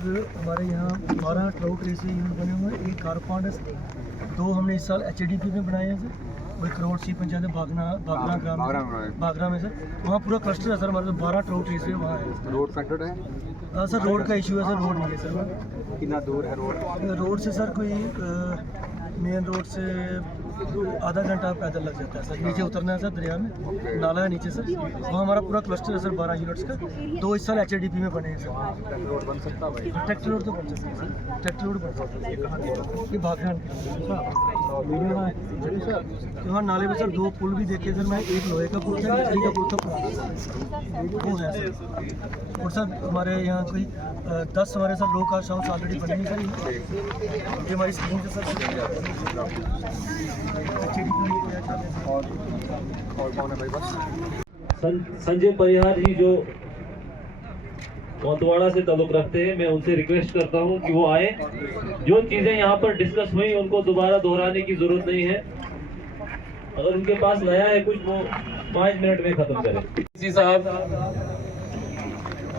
हमारे यहाँ 12 trout racing unit बने हुए हैं, 1 कारपांड है, 2 हमने इस साल HDP में बनाए हैं सर, वही करोड़ सी पंचायत है बागरा में सर, वहाँ पूरा क्लस्टर है सर हमारे 12 ट्राउट रेसिंग वहाँ है। रोड फैक्टर है सर, रोड का इशू है सर, रोड नहीं है सर। कितना दूर है रोड से सर कोई मेन रोड से आधा घंटा पैदल लग जाता है सर, नीचे उतरना है सर, दरिया में नाला है नीचे सर, वहाँ हमारा पूरा क्लस्टर है सर 12 यूनिट्स का, 2 इस साल HDP में बने हैं सर। रोड बन सकता है भाई? ट्रैक्टर रोड तो बन सकता है सर, ट्रैक्टर रोड बन सकता है। ये भागना वहाँ नाले में सर 2 पुल भी देखे सर, मैं एक लोहे का पुल था, लकड़ी का पुल था, वो है सर। और सर हमारे यहाँ कोई 10 हमारे सर लो कास्ट हाउस ऑलरेडी बने हैं सर, ये हमारी स्कीम है सर। और कौन है भाई? बस संजय परिहार जी जो कोतवाड़ा से ताल्लुक रखते हैं, मैं उनसे रिक्वेस्ट करता हूं कि वो आए। जो चीजें यहाँ पर डिस्कस हुई उनको दोबारा दोहराने की जरूरत नहीं है, अगर उनके पास नया है कुछ वो 5 मिनट में खत्म करें। डीसी साहब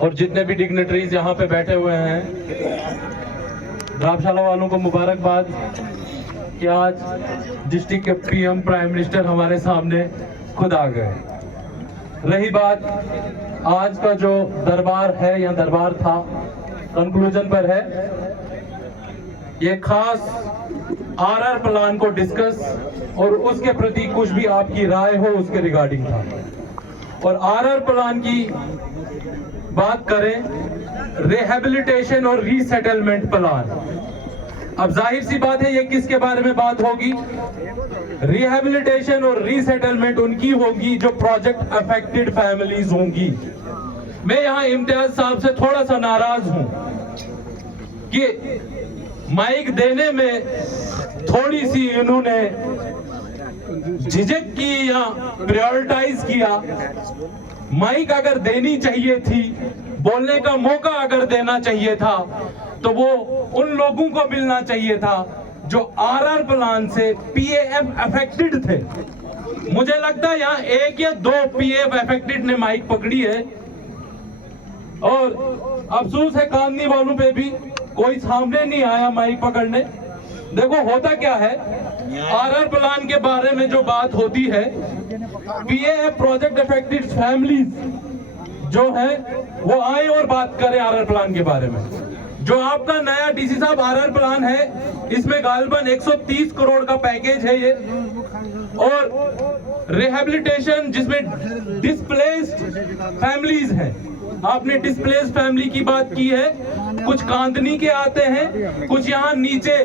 और जितने भी डिग्नेटरीज यहाँ पे बैठे हुए हैं, द्राबशाला वालों को मुबारकबाद कि आज डिस्ट्रिक्ट के PM प्राइम मिनिस्टर हमारे सामने खुद आ गए। रही बात आज का जो दरबार है या दरबार था, कंक्लूजन पर है, ये खास RR प्लान को डिस्कस और उसके प्रति कुछ भी आपकी राय हो उसके रिगार्डिंग था। और RR प्लान की बात करें, रिहेबिलिटेशन और रीसेटलमेंट प्लान, अब जाहिर सी बात है ये किसके बारे में बात होगी? रिहेबिलिटेशन और रीसेटलमेंट उनकी होगी जो प्रोजेक्ट अफेक्टेड फैमिलीज होंगी। मैं यहाँ इम्तियाज साहब से थोड़ा सा नाराज हूं कि माइक देने में थोड़ी सी इन्होंने झिझक की या प्रायोरिटाइज किया। माइक अगर देनी चाहिए थी, बोलने का मौका अगर देना चाहिए था, तो वो उन लोगों को मिलना चाहिए था जो RR प्लान से PAF अफेक्टेड थे। मुझे लगता है यहाँ 1 या 2 PAF अफेक्टेड ने माइक पकड़ी है, और अफसोस है कांदनी वालों पे भी कोई सामने नहीं आया माइक पकड़ने। देखो होता क्या है, RR प्लान के बारे में जो बात होती है, PAF प्रोजेक्ट अफेक्टेड फैमिलीज जो है वो आए और बात करें RR प्लान के बारे में। जो आपका नया DC साहब RR प्लान है, इसमें गालबन 130 करोड़ का पैकेज है ये, और रिहेबिलिटेशन जिसमें डिस्प्लेस्ड फैमिलीज हैं। आपने डिस्प्लेस्ड फैमिली की बात की है, कुछ कांदनी के आते हैं, कुछ यहाँ नीचे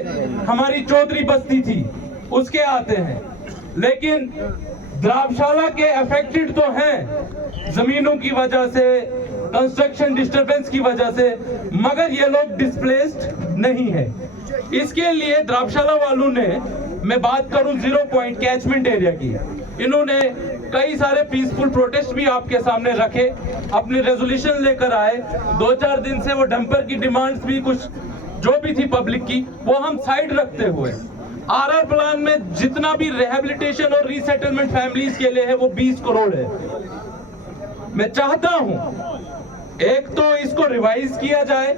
हमारी चौधरी बस्ती थी उसके आते हैं, लेकिन द्राबशाला के अफेक्टेड तो हैं जमीनों की वजह से, कंस्ट्रक्शन डिस्टरबेंस की वजह से, मगर ये लोग डिस्प्लेस्ड नहीं है। इसके लिए द्राबशाला वालों ने, मैं बात करूं 0 पॉइंट कैचमेंट एरिया की, इन्होंने कई सारे पीसफुल प्रोटेस्ट भी आपके सामने रखे, अपनी रेजोल्यूशन लेकर आए। 2-4 दिन से वो डंपर की डिमांड्स भी कुछ जो भी थी पब्लिक की, वो हम साइड रखते हुए RR प्लान में जितना भी रिहेबिलिटेशन और रीसेटलमेंट फैमिलीज के लिए है वो 20 करोड़ है। मैं चाहता हूं एक तो इसको रिवाइज किया जाए,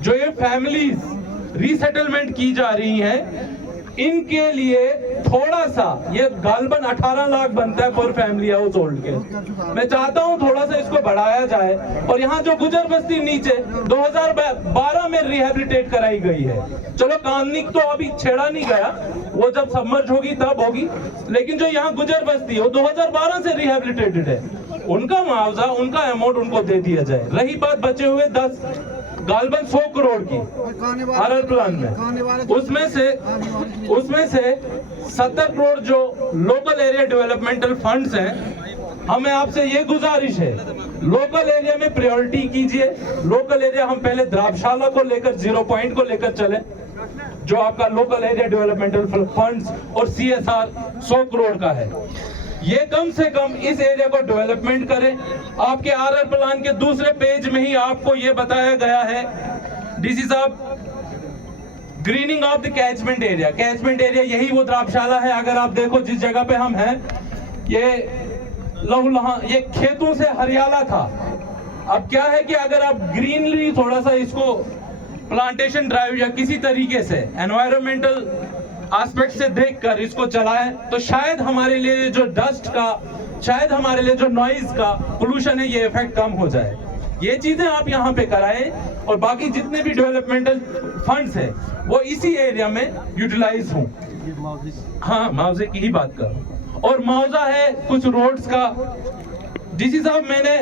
जो ये फैमिलीज रीसेटलमेंट की जा रही हैं इनके लिए थोड़ा सा, ये गालबन 18 लाख बनता है पर फैमिली हाउस होल्ड के, मैं चाहता हूं थोड़ा सा इसको बढ़ाया जाए। और यहाँ जो गुजर बस्ती नीचे 2012 में रिहेबिलिटेट कराई गई है, चलो कांदनी तो अभी छेड़ा नहीं गया, वो जब सबमर्ज होगी तब होगी, लेकिन जो यहाँ गुजर बस्ती है वो 2012 से रिहेबिलिटेटेड है, उनका मुआवजा, उनका अमाउंट उनको दे दिया जाए। रही बात बचे हुए 10 गालबन 100 करोड़ की RR प्लान में, उसमें से 70 करोड़ जो लोकल एरिया डेवलपमेंटल फंड्स हैं, हमें आपसे ये गुजारिश है लोकल एरिया में प्रायोरिटी कीजिए। लोकल एरिया हम पहले द्राबशाला को लेकर 0 पॉइंट को लेकर चले, जो आपका लोकल एरिया डेवलपमेंटल फंड्स और CSR 100 करोड़ का है, ये कम से कम इस एरिया को डेवलपमेंट करें। आपके RR प्लान के दूसरे पेज में ही आपको ये बताया गया है DC साहब, grinning of the catchment area. Catchment area यही वो द्राबशाला है, अगर आप देखो जिस जगह पे हम हैं, ये लहूलुहान, ये खेतों से हरियाला था। अब क्या है कि अगर आप ग्रीनरी थोड़ा सा इसको प्लांटेशन ड्राइव या किसी तरीके से एनवायरमेंटल एस्पेक्ट से देखकर इसको चलाएं तो शायद हमारे लिए जो डस्ट का, शायद हमारे लिए जो नॉइज का पोल्यूशन है ये इफेक्ट कम हो जाए। ये चीजें आप यहाँ पे कराएं और बाकी जितने भी डेवलपमेंटल फंड्स हैं वो इसी एरिया में यूटिलाइज हों। हाँ, मुआवजे की ही बात कर रहा हूँ। और मुआवजा है कुछ रोड्स का। डीसी साहब, मैंने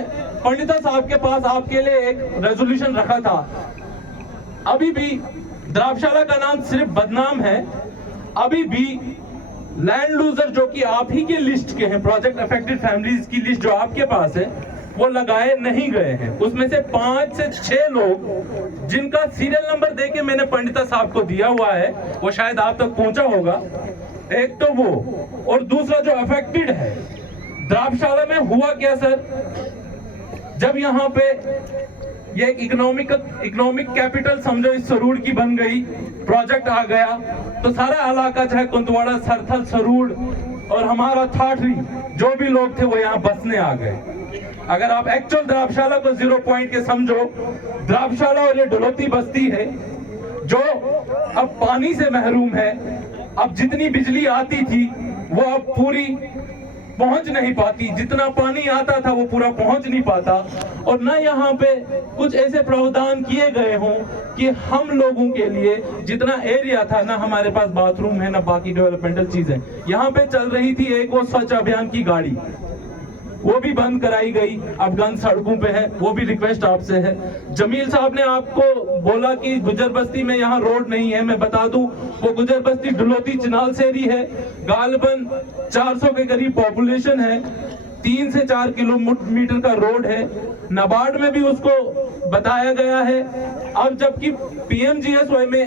पंडिता साहब के पास आपके लिए एक रेजोल्यूशन रखा था। अभी भी द्राक्षाला का नाम सिर्फ बदनाम है। अभी भी लैंड लूजर जो कि आप ही के लिस्ट के हैं, प्रोजेक्ट अफेक्टेड फैमिलीज की लिस्ट जो आपके पास है, वो लगाए नहीं गए हैं। उसमें से 5 से 6 लोग जिनका सीरियल नंबर देके मैंने पंडिता साहब को दिया हुआ है, वो शायद आप तक पहुंचा होगा। एक तो वो, और दूसरा जो अफेक्टेड है। द्राक्षाला में हुआ क्या सर, जब यहाँ पे ये एक इकोनॉमिक कैपिटल समझो इस सरूड़ की बन गई, प्रोजेक्ट आ गया, तो सारा इलाका चाहे कुंतवाड़ा, सरथल, सरूड़ और हमारा ठाठरी जो भी लोग थे वो यहाँ बसने आ गए। अगर आप एक्चुअल द्राक्षाला को 0 पॉइंट के समझो, द्राक्षाला और ये डोलती बस्ती है जो अब पानी से महरूम है। अब जितनी बिजली आती थी वो अब पूरी पहुंच नहीं पाती, जितना पानी आता था वो पूरा पहुंच नहीं पाता। और ना यहाँ पे कुछ ऐसे प्रावधान किए गए हों कि हम लोगों के लिए जितना एरिया था, ना हमारे पास बाथरूम है ना बाकी डेवलपमेंटल चीजें। यहाँ पे चल रही थी एक वो स्वच्छ अभियान की गाड़ी, वो भी बंद कराई गई। अब गंद सड़कों पे है, वो भी रिक्वेस्ट आपसे है। जमील साहब ने आपको बोला कि गुजर बस्ती में यहाँ रोड नहीं है। मैं बता दूं, वो गुजर बस्ती डुलोती चिनाल सेरी है, गालबन 400 के करीब पॉपुलेशन है, 3 से 4 किलोमीटर का रोड है। नाबार्ड में भी उसको बताया गया है। अब जबकि पीएमजीएसवाई में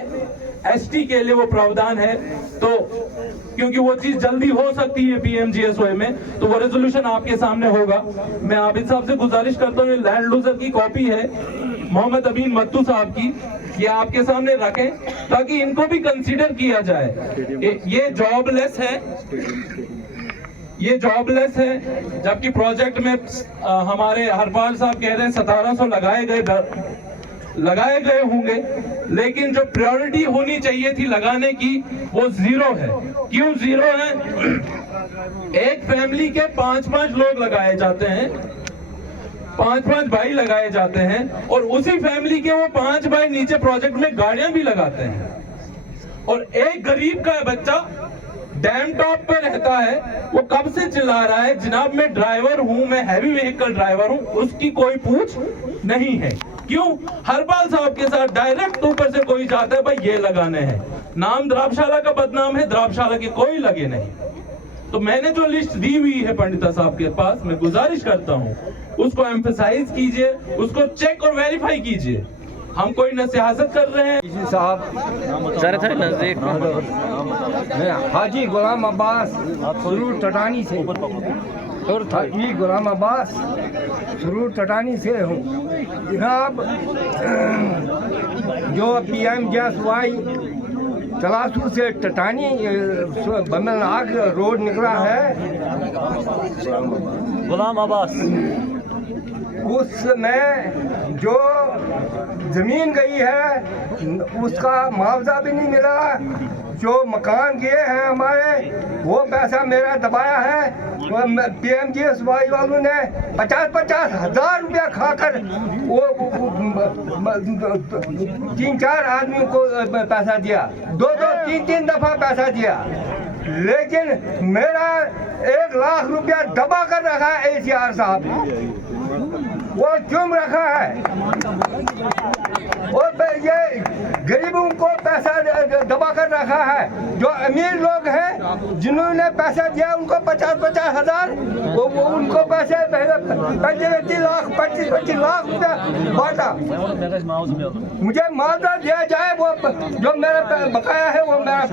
एसटी के लिए वो प्रावधान है, तो क्योंकि वो चीज जल्दी हो सकती है पीएमजीएसवाई में, तो वो रेजोल्यूशन आपके सामने होगा। मैं आबिद साहब से गुजारिश करता हूँ, लैंड लूजर की कॉपी है मोहम्मद अमीन मत्तू साहब की, ये आपके सामने रखें ताकि इनको भी कंसीडर किया जाए। ये जॉबलेस है, ये जॉबलेस है, जबकि प्रोजेक्ट में हमारे हरपाल साहब कह रहे हैं 1700 लगाए गए होंगे, लेकिन जो प्रायोरिटी होनी चाहिए थी लगाने की वो 0 है। क्यों 0 है? एक फैमिली के 5-5 लोग लगाए जाते हैं, 5-5 भाई लगाए जाते हैं, और उसी फैमिली के वो 5 भाई नीचे प्रोजेक्ट में गाड़ियां भी लगाते हैं। और एक गरीब का बच्चा डैम टॉप पे रहता है, वो कब से चिल्ला रहा है जनाब मैं ड्राइवर हूं, मैं हैवी व्हीकल ड्राइवर हूं, उसकी कोई पूछ नहीं है। क्यों? हरपाल साहब के साथ डायरेक्ट ऊपर से कोई जाता है भाई ये लगाने हैं, नाम द्राक्षाला का बदनाम है, द्राक्षाला के कोई लगे नहीं। तो मैंने जो लिस्ट दी हुई है पंडिता साहब के पास, मैं गुजारिश करता हूं उसको एम्फसाइज कीजिए, उसको चेक और वेरीफाई कीजिए। हम कोई न सियासत कर रहे हैं। साहब सर थे नजदीक मैं हाजी गुलाम अब्बास सुरूर टटानी से, और हाजी गुलाम अब्बास सुरूर टटानी से हूँ। जनाब, जो पीएमजीएसवाई तलासू से टटानी बमनआग रोड निकला है, गुलाम अब्बास, उसमें जो जमीन गई है उसका मुआवजा भी नहीं मिला। जो मकान गए हैं हमारे, वो पैसा मेरा दबाया है। पीएमजीएसवाई वालों ने 50-50 हज़ार रुपया खाकर वो 3-4 आदमियों को पैसा दिया, 2-2, 3-3 दफा पैसा दिया, लेकिन मेरा 1 लाख रुपया दबा कर रखा है एसीआर साहब। वो क्यों रखा है? और ये गरीबों को पैसा दबा कर रखा है। जो अमीर लोग हैं जिन्होंने पैसा दिया उनको 50-50 हज़ार, वो उनको पैसे 25 लाख रुपया बांटा। मुझे मुआवजा दिया जाए, वो जो मेरा बकाया है वो मेरा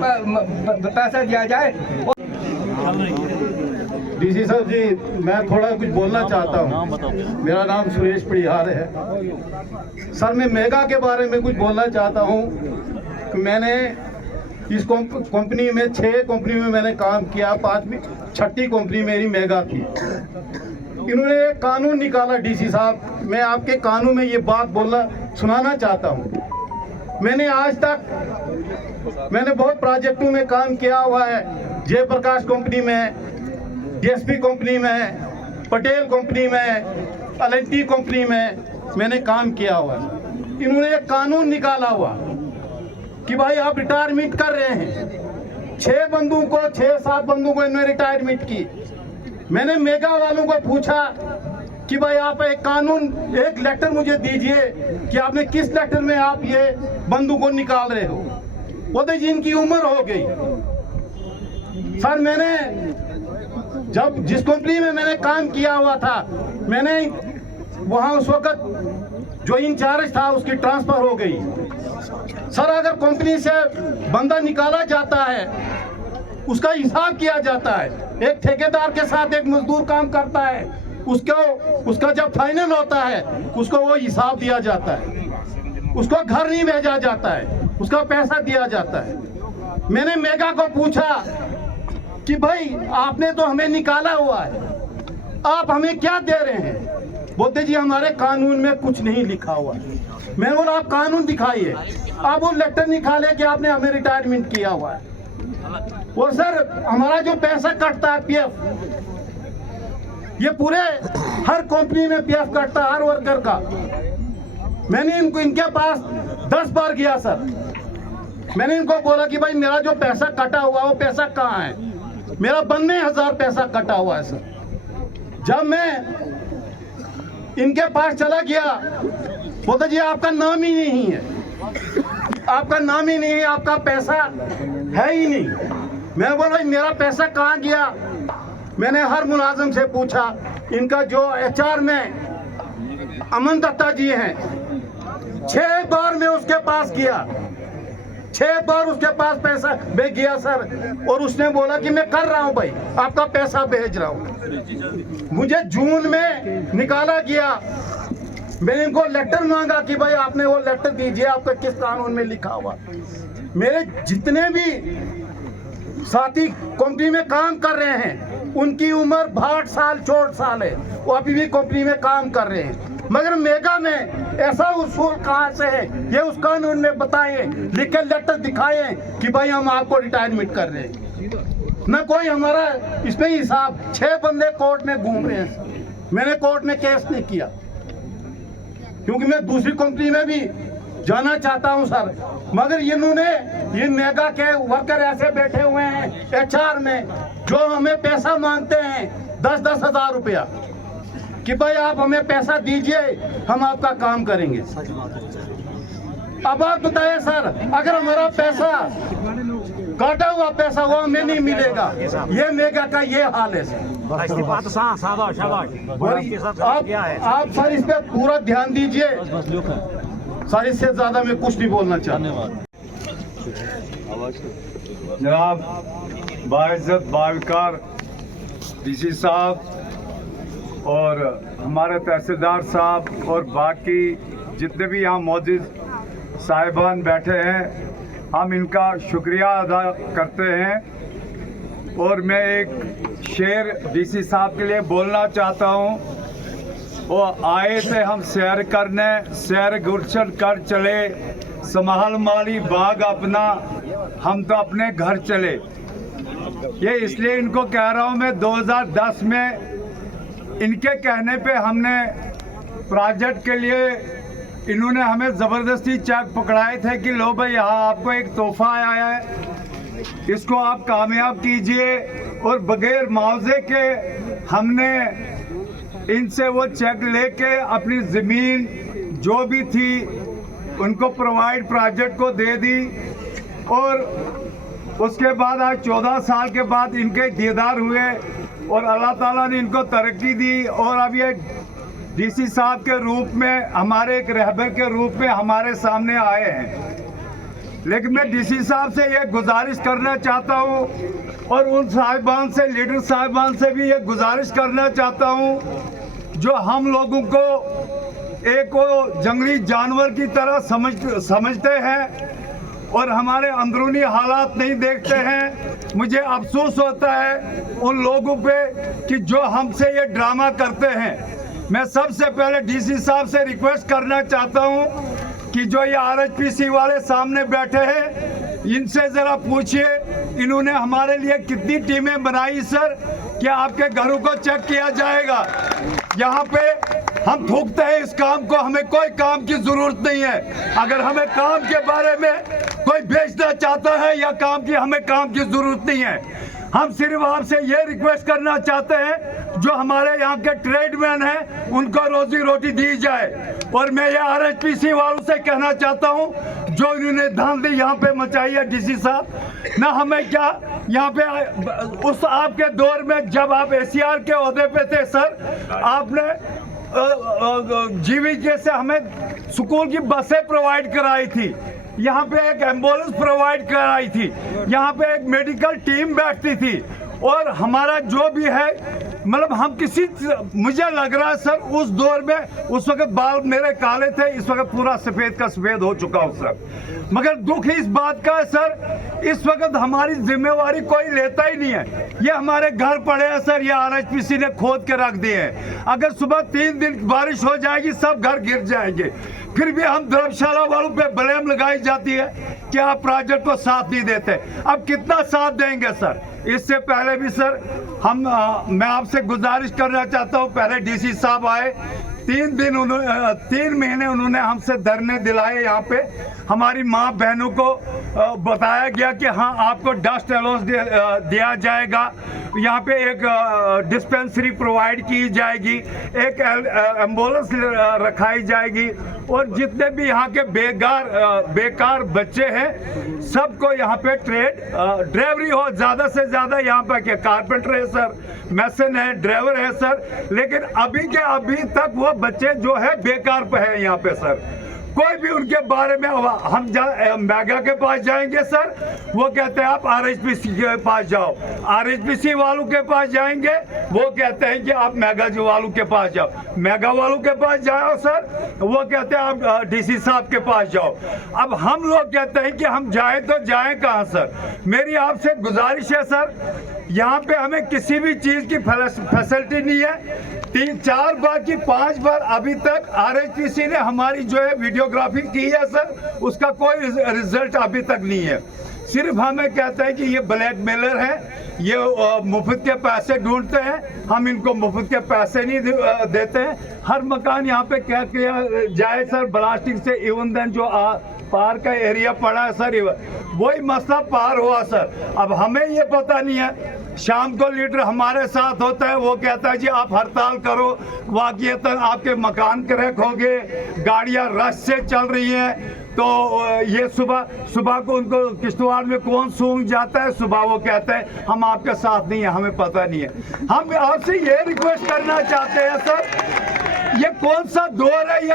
पैसा दिया जाए। डीसी साहब जी, मैं थोड़ा कुछ बोलना चाहता हूँ। मेरा नाम सुरेश परिहार है। सर, मैं मेगा के बारे में कुछ बोलना चाहता हूँ कि मैंने इस कंपनी में 6 कंपनी में मैंने काम किया, 6ठी कंपनी मेरी मेगा थी। इन्होंने एक कानून निकाला डीसी साहब, मैं आपके कानून में ये बात सुनाना चाहता हूँ। मैंने आज तक बहुत प्रोजेक्टों में काम किया हुआ है। जयप्रकाश कंपनी में, डीएसपी कंपनी में, पटेल कंपनी में, एल&टी कंपनी में मैंने काम किया हुआ है। इन्होंने एक कानून निकाला हुआ कि भाई आप रिटायरमेंट कर रहे हैं, 6-7 बंदों को इन्होंने रिटायरमेंट की। मैंने मेगा वालों को पूछा कि भाई आप एक लेटर मुझे दीजिए कि आपने किस लेटर में आप ये बंदों को निकाल रहे हो। बोलते जी इनकी उम्र हो गई। सर मैंने जब जिस कंपनी में मैंने काम किया हुआ था, मैंने वहां उस वक्त जो इंचार्ज था उसकी ट्रांसफर हो गई। सर अगर कंपनी से बंदा निकाला जाता है उसका हिसाब किया जाता है। एक ठेकेदार के साथ एक मजदूर काम करता है, उसका जब फाइनल होता है उसको वो हिसाब दिया जाता है, उसको घर नहीं भेजा जाता है, उसका पैसा दिया जाता है। मैंने मेगा को पूछा कि भाई आपने तो हमें निकाला हुआ है, आप हमें क्या दे रहे हैं? बोलते जी हमारे कानून में कुछ नहीं लिखा हुआ है। मैंने बोला आप कानून दिखाइए। आप वो लेटर निकाले कि आपने हमें रिटायरमेंट किया हुआ है। और सर हमारा जो पैसा कटता है पीएफ, ये पूरे हर कंपनी में पीएफ कटता है हर वर्कर का। मैंने इनके पास 10 बार गया सर। मैंने इनको बोला कि भाई मेरा जो पैसा कटा हुआ वो पैसा कहाँ है? मेरा 92,000 पैसा कटा हुआ है सर। जब मैं इनके पास चला गया, बोलते जी आपका नाम ही नहीं है, आपका नाम ही नहीं है, आपका पैसा है ही नहीं। मैंने बोला भाई मेरा पैसा कहाँ गया? मैंने हर मुलाजिम से पूछा। इनका जो HR में अमन दत्ता जी हैं, 6 बार मैं उसके पास गया, 6 बार उसके पास पैसा भेज गया सर। और उसने बोला कि मैं कर रहा हूं भाई, आपका पैसा भेज रहा हूं। मुझे जून में निकाला गया। मैंने इनको लेटर मांगा कि भाई आपने वो लेटर दीजिए, आपका किस कानून में लिखा हुआ। मेरे जितने भी साथी कंपनी में काम कर रहे हैं उनकी उम्र 62 साल 64 साल है, वो अभी भी कंपनी में काम कर रहे हैं। मगर मेगा में ऐसा उसूल कहाँ से है? ये उस कानून में बताएं, लिख कर लेटर दिखाएं कि भाई हम आपको रिटायरमेंट कर रहे हैं। न कोई हमारा इसमें हिसाब। 6 बंदे कोर्ट में घूम रहे हैं। मैंने कोर्ट में केस नहीं किया क्योंकि मैं दूसरी कंपनी में भी जाना चाहता हूं सर। मगर ये मेगा के वर्कर ऐसे बैठे हुए हैं HR में जो हमें पैसा मांगते हैं 10-10 हजार रुपया कि भाई आप हमें पैसा दीजिए, हम आपका काम करेंगे। अब आप बताइए सर, अगर हमारा पैसा काटा हुआ पैसा वो हमें नहीं मिलेगा, ये मेगा का ये हाल है सर। आप सर इस पे पूरा ध्यान दीजिए सर। इससे ज्यादा मैं कुछ नहीं बोलना चाहता। जनाब बाइज्जत बावकार DC साहब और हमारे तहसीलदार साहब और बाकी जितने भी यहाँ मौजूद साहिबान बैठे हैं, हम इनका शुक्रिया अदा करते हैं। और मैं एक शेर DC साहब के लिए बोलना चाहता हूँ। वो आए थे हम सैर करने, सैर गुलशन कर चले, संभाल माली बाग अपना, हम तो अपने घर चले। ये इसलिए इनको कह रहा हूँ मैं, 2010 में इनके कहने पे हमने प्रोजेक्ट के लिए इन्होंने हमें ज़बरदस्ती चेक पकड़ाए थे कि लो भाई यहाँ आपको एक तोहफा आया है, इसको आप कामयाब कीजिए। और बगैर मुआवजे के हमने इनसे वो चेक लेके अपनी ज़मीन जो भी थी उनको प्रोवाइड प्रोजेक्ट को दे दी। और उसके बाद आज 14 साल के बाद इनके दीदार हुए और अल्लाह ताला ने इनको तरक्की दी। और अब ये DC साहब के रूप में, हमारे एक रहबर के रूप में हमारे सामने आए हैं। लेकिन मैं DC साहब से ये गुजारिश करना चाहता हूँ और उन साहिबान से, लीडर साहिबान से भी ये गुजारिश करना चाहता हूँ जो हम लोगों को एक वो जंगली जानवर की तरह समझते हैं और हमारे अंदरूनी हालात नहीं देखते हैं। मुझे अफसोस होता है उन लोगों पे कि जो हमसे ये ड्रामा करते हैं। मैं सबसे पहले DC साहब से रिक्वेस्ट करना चाहता हूँ कि जो ये आरएचपीसी वाले सामने बैठे हैं, इनसे जरा पूछिए इन्होंने हमारे लिए कितनी टीमें बनाई सर। क्या आपके घरों को चेक किया जाएगा? यहाँ पे हम थूकते हैं इस काम को, हमें कोई काम की जरूरत नहीं है। अगर हमें काम के बारे में कोई बेचना चाहता है या काम की, हमें काम की जरूरत नहीं है। हम सिर्फ आपसे ये रिक्वेस्ट करना चाहते हैं जो हमारे यहाँ के ट्रेडमैन हैं उनको रोजी रोटी दी जाए। और मैं ये आरएचपीसी वालों से कहना चाहता हूँ जो इन्होंने धांधली यहाँ पे मचाई है डीसी साहब, ना हमें क्या यहाँ पे उस आपके दौर में जब आप एसीआर के ओहदे पे थे सर, आपने जीवीके से हमें स्कूल की बसें प्रोवाइड कराई थी, यहाँ पे एक एम्बुलेंस प्रोवाइड कराई थी, यहाँ पे एक मेडिकल टीम बैठती थी। और हमारा जो भी है मतलब हम किसी, मुझे लग रहा है सर उस दौर में उस वक्त बाल मेरे काले थे, इस वक्त पूरा सफेद का सफेद हो चुका हूँ सर। मगर दुख इस बात का है सर, इस वक्त हमारी जिम्मेवारी कोई लेता ही नहीं है। ये हमारे घर पड़े हैं सर, ये आरएचपीसी ने खोद के रख दिए हैं। अगर सुबह 3 दिन बारिश हो जाएगी सब घर गिर जाएंगे। फिर भी हम धर्मशाला वालों पे ब्लेम लगाई जाती है कि आप प्रोजेक्ट को साथ नहीं देते। अब कितना साथ देंगे सर? इससे पहले भी सर मैं आपसे गुजारिश करना चाहता हूँ, पहले डीसी साहब आए, 3 महीने उन्होंने हमसे धरने दिलाए। यहाँ पे हमारी माँ बहनों को बताया गया कि हाँ आपको डस्ट अलाउंस दिया जाएगा, यहाँ पे एक डिस्पेंसरी प्रोवाइड की जाएगी, एक एम्बुलेंस रखाई जाएगी और जितने भी यहाँ के बेकार बच्चे हैं सबको यहाँ पे ट्रेड ड्राइवरी हो, ज़्यादा से ज़्यादा यहाँ पे के कारपेंटर है सर, मैसन है, ड्राइवर है सर। लेकिन अभी तक वो बच्चे जो है बेकार पे है यहाँ पे सर। कोई भी उनके बारे में हम मेगा के पास जाएंगे सर, वो कहते हैं आप आरएचपीसी के पास जाओ, आरएचपीसी वालों के पास जाएंगे वो कहते हैं कि आप मेगा वालों के पास जाओ, मेगा वालों के पास जाओ सर वो कहते हैं आप डीसी साहब के पास जाओ। अब हम लोग कहते हैं कि हम जाएं तो जाएं कहाँ सर? मेरी आपसे गुजारिश है सर, यहाँ पे हमें किसी भी चीज़ की फैसिलिटी नहीं है। 3-4 बार की 5 बार अभी तक आरएचपीसी ने हमारी जो है वीडियोग्राफी की है सर, उसका कोई रिजल्ट अभी तक नहीं है। सिर्फ हमें कहते हैं कि ये ब्लैकमेलर है, ये मुफ्त के पैसे ढूंढते हैं, हम इनको मुफ्त के पैसे नहीं देते हैं। हर मकान यहाँ पे क्या किया जाए सर, ब्लास्टिंग से इवन देन जो पार का एरिया पड़ा है सर, वही मसला पार हुआ सर। अब हमें ये पता नहीं है, शाम को लीडर हमारे साथ होता है, वो कहता है जी आप हड़ताल करो, वाकईतन आपके मकान क्रैक हो गए, गाड़ियाँ रश से चल रही हैं। तो ये सुबह को उनको किश्तवाड़ में कौन सूंघ जाता है, सुबह वो कहते हैं हम आपके साथ नहीं है, हमें पता नहीं है। हम आपसे ये रिक्वेस्ट करना चाहते हैं सर, ये कौन सा दौर है?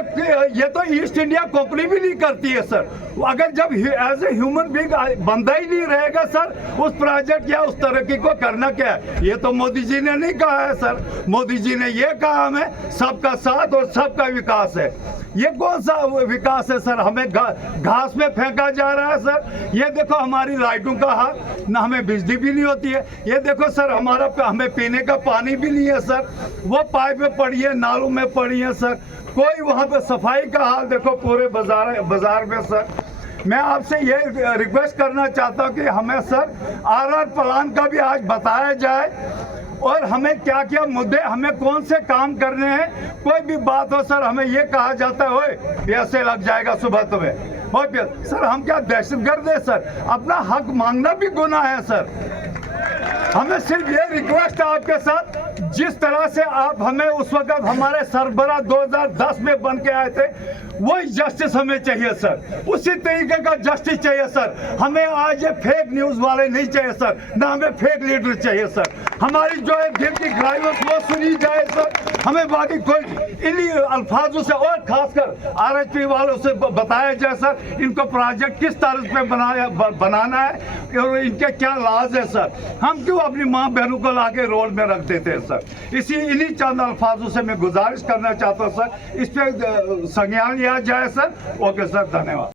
ये तो ईस्ट इंडिया कंपनी भी नहीं करती है सर। अगर जब एज ए ह्यूमन बीइंग बंदा ही नहीं रहेगा सर, उस प्रोजेक्ट या उस तरक्की को करना क्या है? ये तो मोदी जी ने नहीं कहा है सर, मोदी जी ने ये कहा हमें सबका साथ और सबका विकास है। ये कौन सा विकास है सर? हमें घास में फेंका जा रहा है सर। ये देखो हमारी लाइटों का हाल, ना हमें बिजली भी नहीं होती है। ये देखो सर हमें पीने का पानी भी नहीं है सर, वो पाइप में पड़ी है, नालों में पड़ी है सर। कोई वहाँ पे सफाई का हाल देखो पूरे बाजार में सर। मैं आपसे ये रिक्वेस्ट करना चाहता हूँ कि हमें सर आरआर प्लान का भी आज बताया जाए और हमें क्या क्या मुद्दे, हमें कौन से काम करने हैं। कोई भी बात हो सर, हमें ये कहा जाता है ओए ऐसे लग जाएगा सुबह तुम्हें, और सर हम क्या दहशतगर्द है सर? अपना हक मांगना भी गुनाह है सर। हमें सिर्फ ये रिक्वेस्ट है आपके साथ, जिस तरह से आप हमें उस वक्त हमारे सरबराह 2010 में बन के आए थे, वही जस्टिस हमें चाहिए सर, उसी तरीके का जस्टिस चाहिए सर। हमें आज ये फेक न्यूज वाले नहीं चाहिए सर, ना हमें फेक लीडर चाहिए सर। हमारी जो है दिल की ड्राइवर वो सुनी जाए सर, हमें बाकी कोई इन्हीं अल्फाजों से और खासकर आरएचपी वालों से बताया जाए सर इनको प्रोजेक्ट किस तरह पे बनाना है और इनके क्या लाज है सर। हम क्यों अपनी माँ बहनों को लाके रोड में रख देते हैं सर? इन्हीं चंद अल्फाजों से मैं गुजारिश करना चाहता हूँ सर, इस पे संज्ञान लिया जाए सर। ओके सर, धन्यवाद।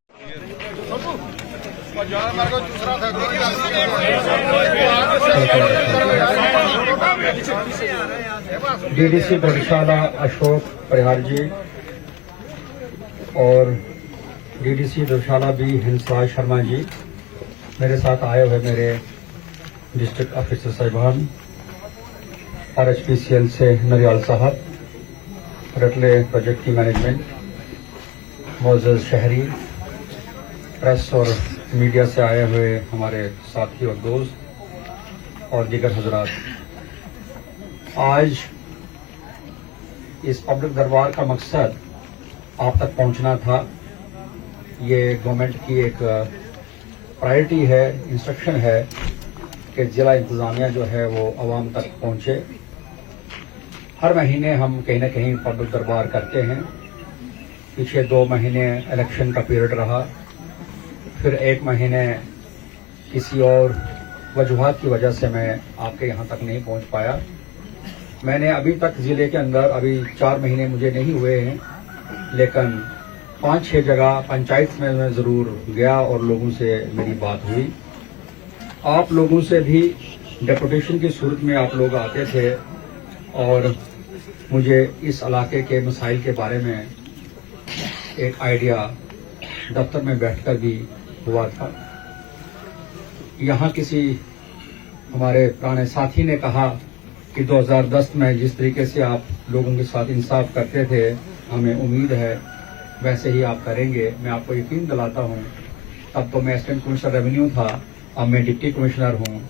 डीडीसी धर्मशाला अशोक परिहार जी और डीडीसी धर्मशाला बी हंसराज शर्मा जी, मेरे साथ आए हुए मेरे डिस्ट्रिक्ट ऑफिसर साहिबान, RHPCL से नरियाल साहब, रटले प्रोजेक्ट की मैनेजमेंट, मोअज़्ज़ज़ शहरी, प्रेस और मीडिया से आए हुए हमारे साथी और दोस्त और दीगर हजरात। आज इस पब्लिक दरबार का मकसद आप तक पहुंचना था। ये गवर्नमेंट की एक प्रायोरिटी है, इंस्ट्रक्शन है कि जिला इंतज़ामिया जो है वो आवाम तक पहुंचे। हर महीने हम कहीं ना कहीं पब्लिक दरबार करते हैं। पीछे 2 महीने इलेक्शन का पीरियड रहा, फिर 1 महीने किसी और वजूहात की वजह से मैं आपके यहाँ तक नहीं पहुँच पाया। मैंने अभी तक ज़िले के अंदर, अभी 4 महीने मुझे नहीं हुए हैं, लेकिन 5-6 जगह पंचायत में मैं ज़रूर गया और लोगों से मेरी बात हुई। आप लोगों से भी डेपुटेशन की सूरत में आप लोग आते थे और मुझे इस इलाके के मसाइल के बारे में एक आइडिया दफ्तर में बैठकर भी हुआ था। यहाँ किसी हमारे पुराने साथी ने कहा कि 2010 में जिस तरीके से आप लोगों के साथ इंसाफ करते थे, हमें उम्मीद है वैसे ही आप करेंगे। मैं आपको यकीन दिलाता हूँ, तब तो मैं असिस्टेंट कमिश्नर रेवेन्यू था, अब मैं डिप्टी कमिश्नर हूँ।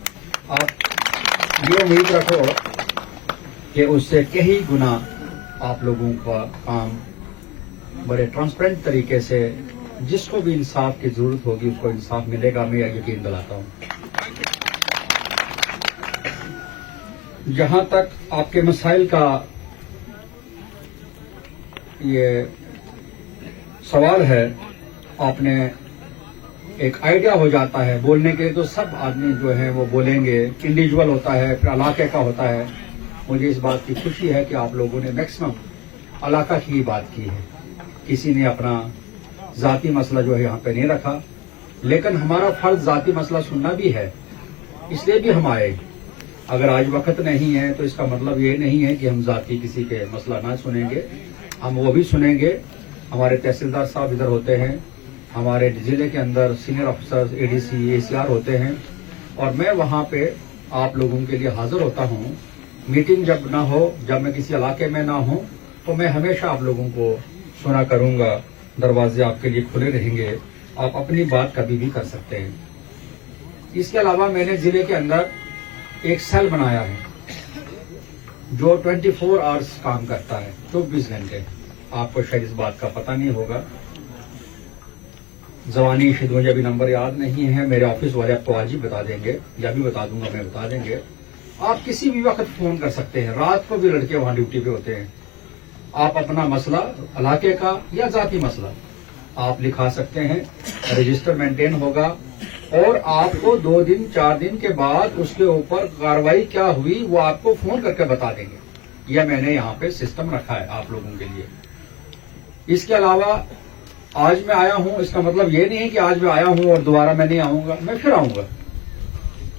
आप ये उम्मीद रखो कि उससे कई गुना आप लोगों का काम बड़े ट्रांसपेरेंट तरीके से, जिसको भी इंसाफ की जरूरत होगी उसको इंसाफ मिलेगा, मैं यकीन दिलाता हूँ। जहां तक आपके मसाइल का ये सवाल है, आपने एक आइडिया हो जाता है बोलने के लिए, तो सब आदमी जो है वो बोलेंगे। इंडिविजुअल होता है, फिर इलाके का होता है। मुझे इस बात की खुशी है कि आप लोगों ने मैक्सिमम इलाका की बात की है, किसी ने अपना जाती मसला जो है यहाँ पे नहीं रखा। लेकिन हमारा फर्ज जाती मसला सुनना भी है, इसलिए भी हम आए। अगर आज वक्त नहीं है तो इसका मतलब ये नहीं है कि हम जाती किसी के मसला ना सुनेंगे, हम वो भी सुनेंगे। हमारे तहसीलदार साहब इधर होते हैं, हमारे जिले के अंदर सीनियर ऑफिसर्स ADC ACR होते हैं, और मैं वहाँ पे आप लोगों के लिए हाजिर होता हूँ। मीटिंग जब ना हो, जब मैं किसी इलाके में ना हूँ, तो मैं हमेशा आप लोगों को सुना करूँगा। दरवाजे आपके लिए खुले रहेंगे, आप अपनी बात कभी भी कर सकते हैं। इसके अलावा मैंने जिले के अंदर एक सेल बनाया है जो 24 आवर्स काम करता है, 24 घंटे। आपको शायद इस बात का पता नहीं होगा, जवानी शायद मुझे अभी नंबर याद नहीं है, मेरे ऑफिस वाले आपको आज ही बता देंगे, या भी बता दूंगा मैं, बता देंगे। आप किसी भी वक्त फोन कर सकते हैं, रात को भी लड़के वहां ड्यूटी पे होते हैं। आप अपना मसला, इलाके का या जाती मसला, आप लिखा सकते हैं, रजिस्टर मेंटेन होगा, और आपको 2 दिन 4 दिन के बाद उसके ऊपर कार्रवाई क्या हुई वो आपको फोन करके बता देंगे। यह मैंने यहाँ पे सिस्टम रखा है आप लोगों के लिए। इसके अलावा आज मैं आया हूँ, इसका मतलब ये नहीं है कि आज मैं आया हूँ और दोबारा मैं नहीं आऊंगा, मैं फिर आऊंगा।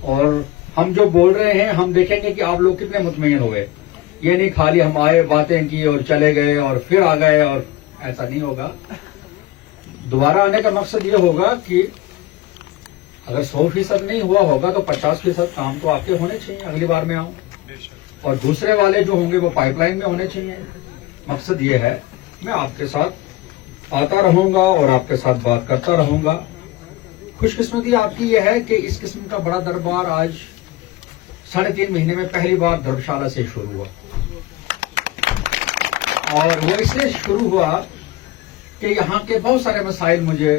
और हम जो बोल रहे हैं, हम देखेंगे कि आप लोग कितने मुतमईन हुए। ये नहीं खाली हम आए, बातें की और चले गए और फिर आ गए, और ऐसा नहीं होगा। दोबारा आने का मकसद ये होगा कि अगर 100% नहीं हुआ होगा तो 50% काम तो आपके होने चाहिए, अगली बार में आऊं। और दूसरे वाले जो होंगे वो पाइपलाइन में होने चाहिए। मकसद ये है, मैं आपके साथ आता रहूंगा और आपके साथ बात करता रहूंगा। खुशकिस्मती आपकी यह है कि इस किस्म का बड़ा दरबार आज 3.5 महीने में पहली बार धर्मशाला से शुरू हुआ, और वो इसलिए शुरू हुआ कि यहाँ के बहुत सारे मसाइल मुझे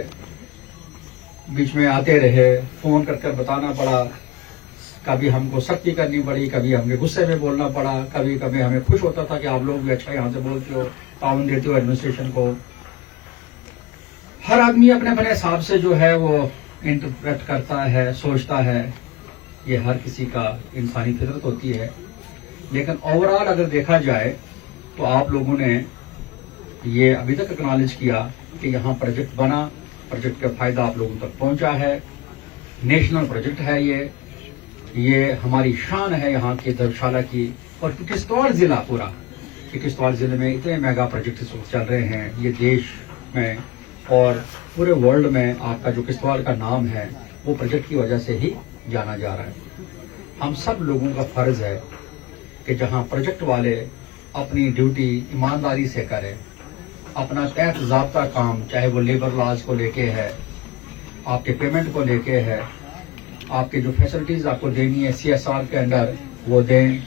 बीच में आते रहे, फोन करके बताना पड़ा। कभी हमको सख्ती करनी पड़ी, कभी हमें गुस्से में बोलना पड़ा, कभी कभी हमें खुश होता था कि आप लोग भी अच्छा यहाँ से बोलते हो, ताउन देते हो एडमिनिस्ट्रेशन को। हर आदमी अपने अपने हिसाब से जो है वो इंटरप्रेट करता है, सोचता है, ये हर किसी का इंसानी फितरत होती है। लेकिन ओवरऑल अगर देखा जाए तो आप लोगों ने ये अभी तक एक्नॉलेज किया कि यहाँ प्रोजेक्ट बना, प्रोजेक्ट का फायदा आप लोगों तक पहुंचा है। नेशनल प्रोजेक्ट है ये हमारी शान है यहाँ की धर्मशाला की। और किश्तवाड़ जिला पूरा, किश्तवाड़ जिले में इतने मेगा प्रोजेक्ट चल रहे हैं, ये देश में और पूरे वर्ल्ड में आपका जो किश्तवाड़ का नाम है वो प्रोजेक्ट की वजह से ही जाना जा रहा है। हम सब लोगों का फर्ज है कि जहां प्रोजेक्ट वाले अपनी ड्यूटी ईमानदारी से करें, अपना तहत ज़ाब्ता काम, चाहे वो लेबर लॉज को लेके है, आपके पेमेंट को लेके है, आपके जो फैसिलिटीज आपको देनी है CSR के अंडर वो दें,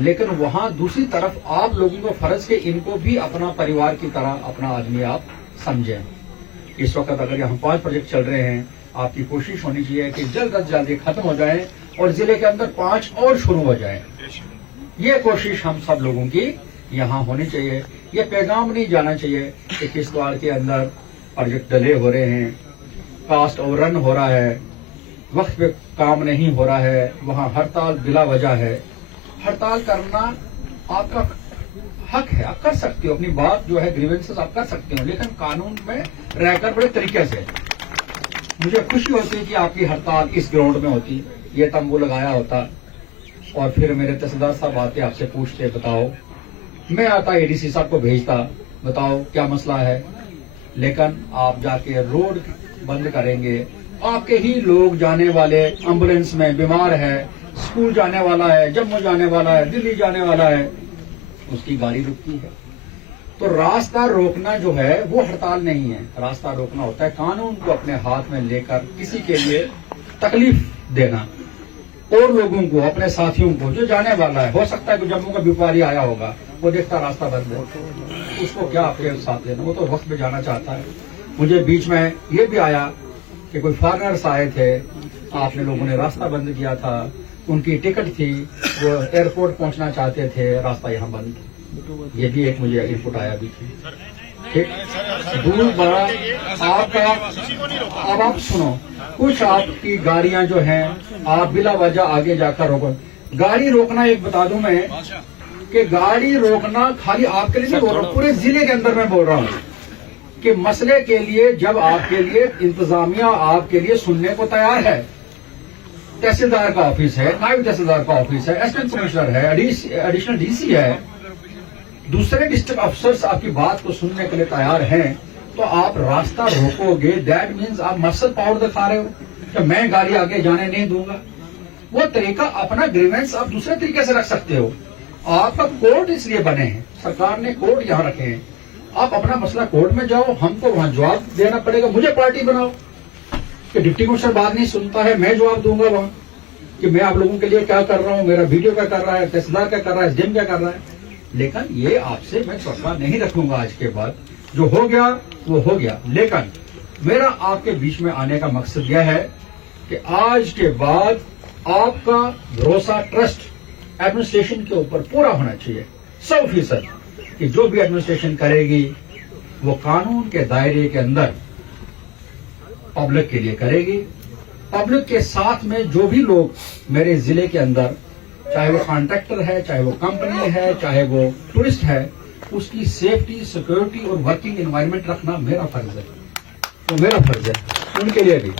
लेकिन वहां दूसरी तरफ आप लोगों को फर्ज के इनको भी अपना परिवार की तरह अपना आदमी आप समझें। इस वक्त अगर यहाँ 5 प्रोजेक्ट चल रहे हैं, आपकी कोशिश होनी चाहिए कि जल्द अज जल्द खत्म हो जाए और जिले के अंदर 5 और शुरू हो जाए। ये कोशिश हम सब लोगों की यहाँ होनी चाहिए। ये पैगाम नहीं जाना चाहिए कि किश्तवाड़ के अंदर प्रोजेक्ट डिले हो रहे हैं, कास्ट ओवररन हो रहा है, वक्त पे काम नहीं हो रहा है, वहाँ हड़ताल बिला वजह है। हड़ताल करना आपका हक है, आप कर सकते हो, अपनी बात जो है ग्रीवेंसेस आप कर सकते हो, लेकिन कानून में रहकर बड़े तरीके से। मुझे खुशी होती है कि आपकी हड़ताल इस ग्राउंड में होती, ये तंबू लगाया होता और फिर मेरे तहसीलदार साहब आते आपसे पूछते बताओ, मैं आता ADC साहब को भेजता बताओ क्या मसला है, लेकिन आप जाके रोड बंद करेंगे। आपके ही लोग जाने वाले एम्बुलेंस में बीमार है, स्कूल जाने वाला है, जम्मू जाने वाला है, दिल्ली जाने वाला है, उसकी गाड़ी रुकती है। तो रास्ता रोकना जो है वो हड़ताल नहीं है, रास्ता रोकना होता है कानून को अपने हाथ में लेकर किसी के लिए तकलीफ देना और लोगों को, अपने साथियों को जो जाने वाला है। हो सकता है कि जम्मू का व्यापारी आया होगा, वो देखता रास्ता बंद है, उसको क्या आपके साथ लेना, वो तो वक्त में जाना चाहता है। मुझे बीच में ये भी आया कि कोई फॉरेनर्स आए थे, आपने लोगों ने रास्ता बंद किया था, उनकी टिकट थी, वो एयरपोर्ट पहुंचना चाहते थे, रास्ता यहाँ बंद। ये भी एक मुझे इनपुट आया भी थी। ठीक, दूर बड़ा आपका। अब आप सुनो, कुछ आपकी गाड़ियां जो हैं आप बिला वजह आगे जाकर रोको। गाड़ी रोकना एक बता दूं मैं कि गाड़ी रोकना खाली आपके लिए नहीं बोल रहा हूं, पूरे जिले के अंदर मैं बोल रहा हूं कि मसले के लिए जब आपके लिए इंतजामिया आपके लिए सुनने को तैयार है, तहसीलदार का ऑफिस है, नायब तहसीलदार का ऑफिस है, असिस्टेंट कमिश्नर है, एडिशनल DC है, दूसरे डिस्ट्रिक्ट अफसर्स आपकी बात को सुनने के लिए तैयार हैं, तो आप रास्ता रोकोगे, दैट मीन्स आप मसल पावर दिखा रहे हो कि मैं गाड़ी आगे जाने नहीं दूंगा। वो तरीका अपना ग्रीवेंस आप दूसरे तरीके से रख सकते हो। आपका कोर्ट इसलिए बने हैं, सरकार ने कोर्ट यहाँ रखे हैं, आप अपना मसला कोर्ट में जाओ, हमको वहां जवाब देना पड़ेगा। मुझे पार्टी बनाओ कि डिप्टी कमिश्नर बात नहीं सुनता है, मैं जवाब दूंगा वहां कि मैं आप लोगों के लिए क्या कर रहा हूं, मेरा वीडियो क्या कर रहा है, तहसीलदार क्या कर रहा है, SDM क्या कर रहा है। लेकिन ये आपसे मैं सवाल नहीं रखूंगा आज के बाद, जो हो गया वो हो गया। लेकिन मेरा आपके बीच में आने का मकसद यह है कि आज के बाद आपका भरोसा, ट्रस्ट एडमिनिस्ट्रेशन के ऊपर पूरा होना चाहिए 100%, कि जो भी एडमिनिस्ट्रेशन करेगी वो कानून के दायरे के अंदर पब्लिक के लिए करेगी। पब्लिक के साथ में जो भी लोग मेरे जिले के अंदर, चाहे वो कॉन्ट्रैक्टर है, चाहे वो कंपनी है, चाहे वो टूरिस्ट है, उसकी सेफ्टी, सिक्योरिटी और वर्किंग एनवायरनमेंट रखना मेरा फर्ज है, तो मेरा फर्ज है उनके लिए भी।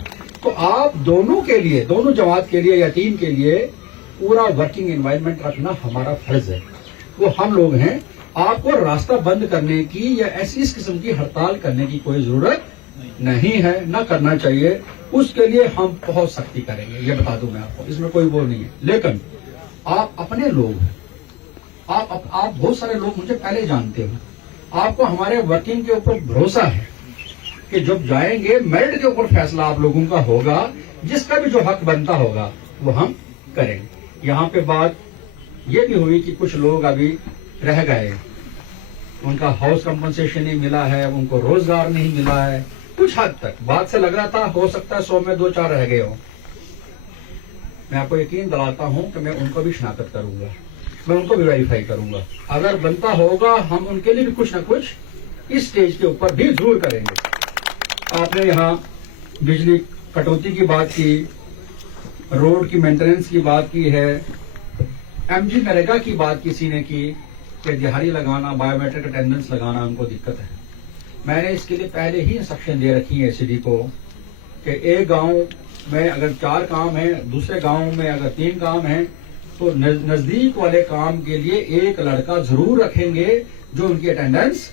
तो आप दोनों के लिए, दोनों जमात के लिए या टीम के लिए पूरा वर्किंग एनवायरनमेंट रखना हमारा फर्ज है। वो हम लोग हैं, आपको रास्ता बंद करने की या ऐसी इस किस्म की हड़ताल करने की कोई जरूरत नहीं है, न करना चाहिए। उसके लिए हम बहुत सख्ती करेंगे, ये बता दूं मैं आपको, इसमें कोई वो नहीं है। लेकिन आप अपने लोग हैं, आप बहुत सारे लोग मुझे पहले जानते हो, आपको हमारे वर्किंग के ऊपर भरोसा है कि जब जाएंगे मेरिट के ऊपर फैसला आप लोगों का होगा, जिसका भी जो हक बनता होगा वो हम करेंगे। यहाँ पे बात ये भी हुई कि कुछ लोग अभी रह गए, उनका हाउस कंपनसेशन नहीं मिला है, उनको रोजगार नहीं मिला है। कुछ हद तक बात से लग रहा था हो सकता है 100 में 2-4 रह गए हो। मैं आपको यकीन दिलाता हूं कि मैं उनको भी शनाख्त करूंगा, मैं उनको भी वेरीफाई करूंगा। अगर बनता होगा हम उनके लिए भी कुछ न कुछ इस स्टेज के ऊपर भी जरूर करेंगे। आपने यहाँ बिजली कटौती की बात की, रोड की मेंटेनेंस की बात की है, MG नरेगा की बात किसी ने की कि दिहाड़ी लगाना, बायोमेट्रिक अटेंडेंस लगाना उनको दिक्कत है। मैंने इसके लिए पहले ही इंस्ट्रक्शन दे रखी है ACD को कि एक गांव में अगर 4 काम है, दूसरे गांव में अगर 3 काम है, तो नजदीक वाले काम के लिए एक लड़का जरूर रखेंगे जो उनकी अटेंडेंस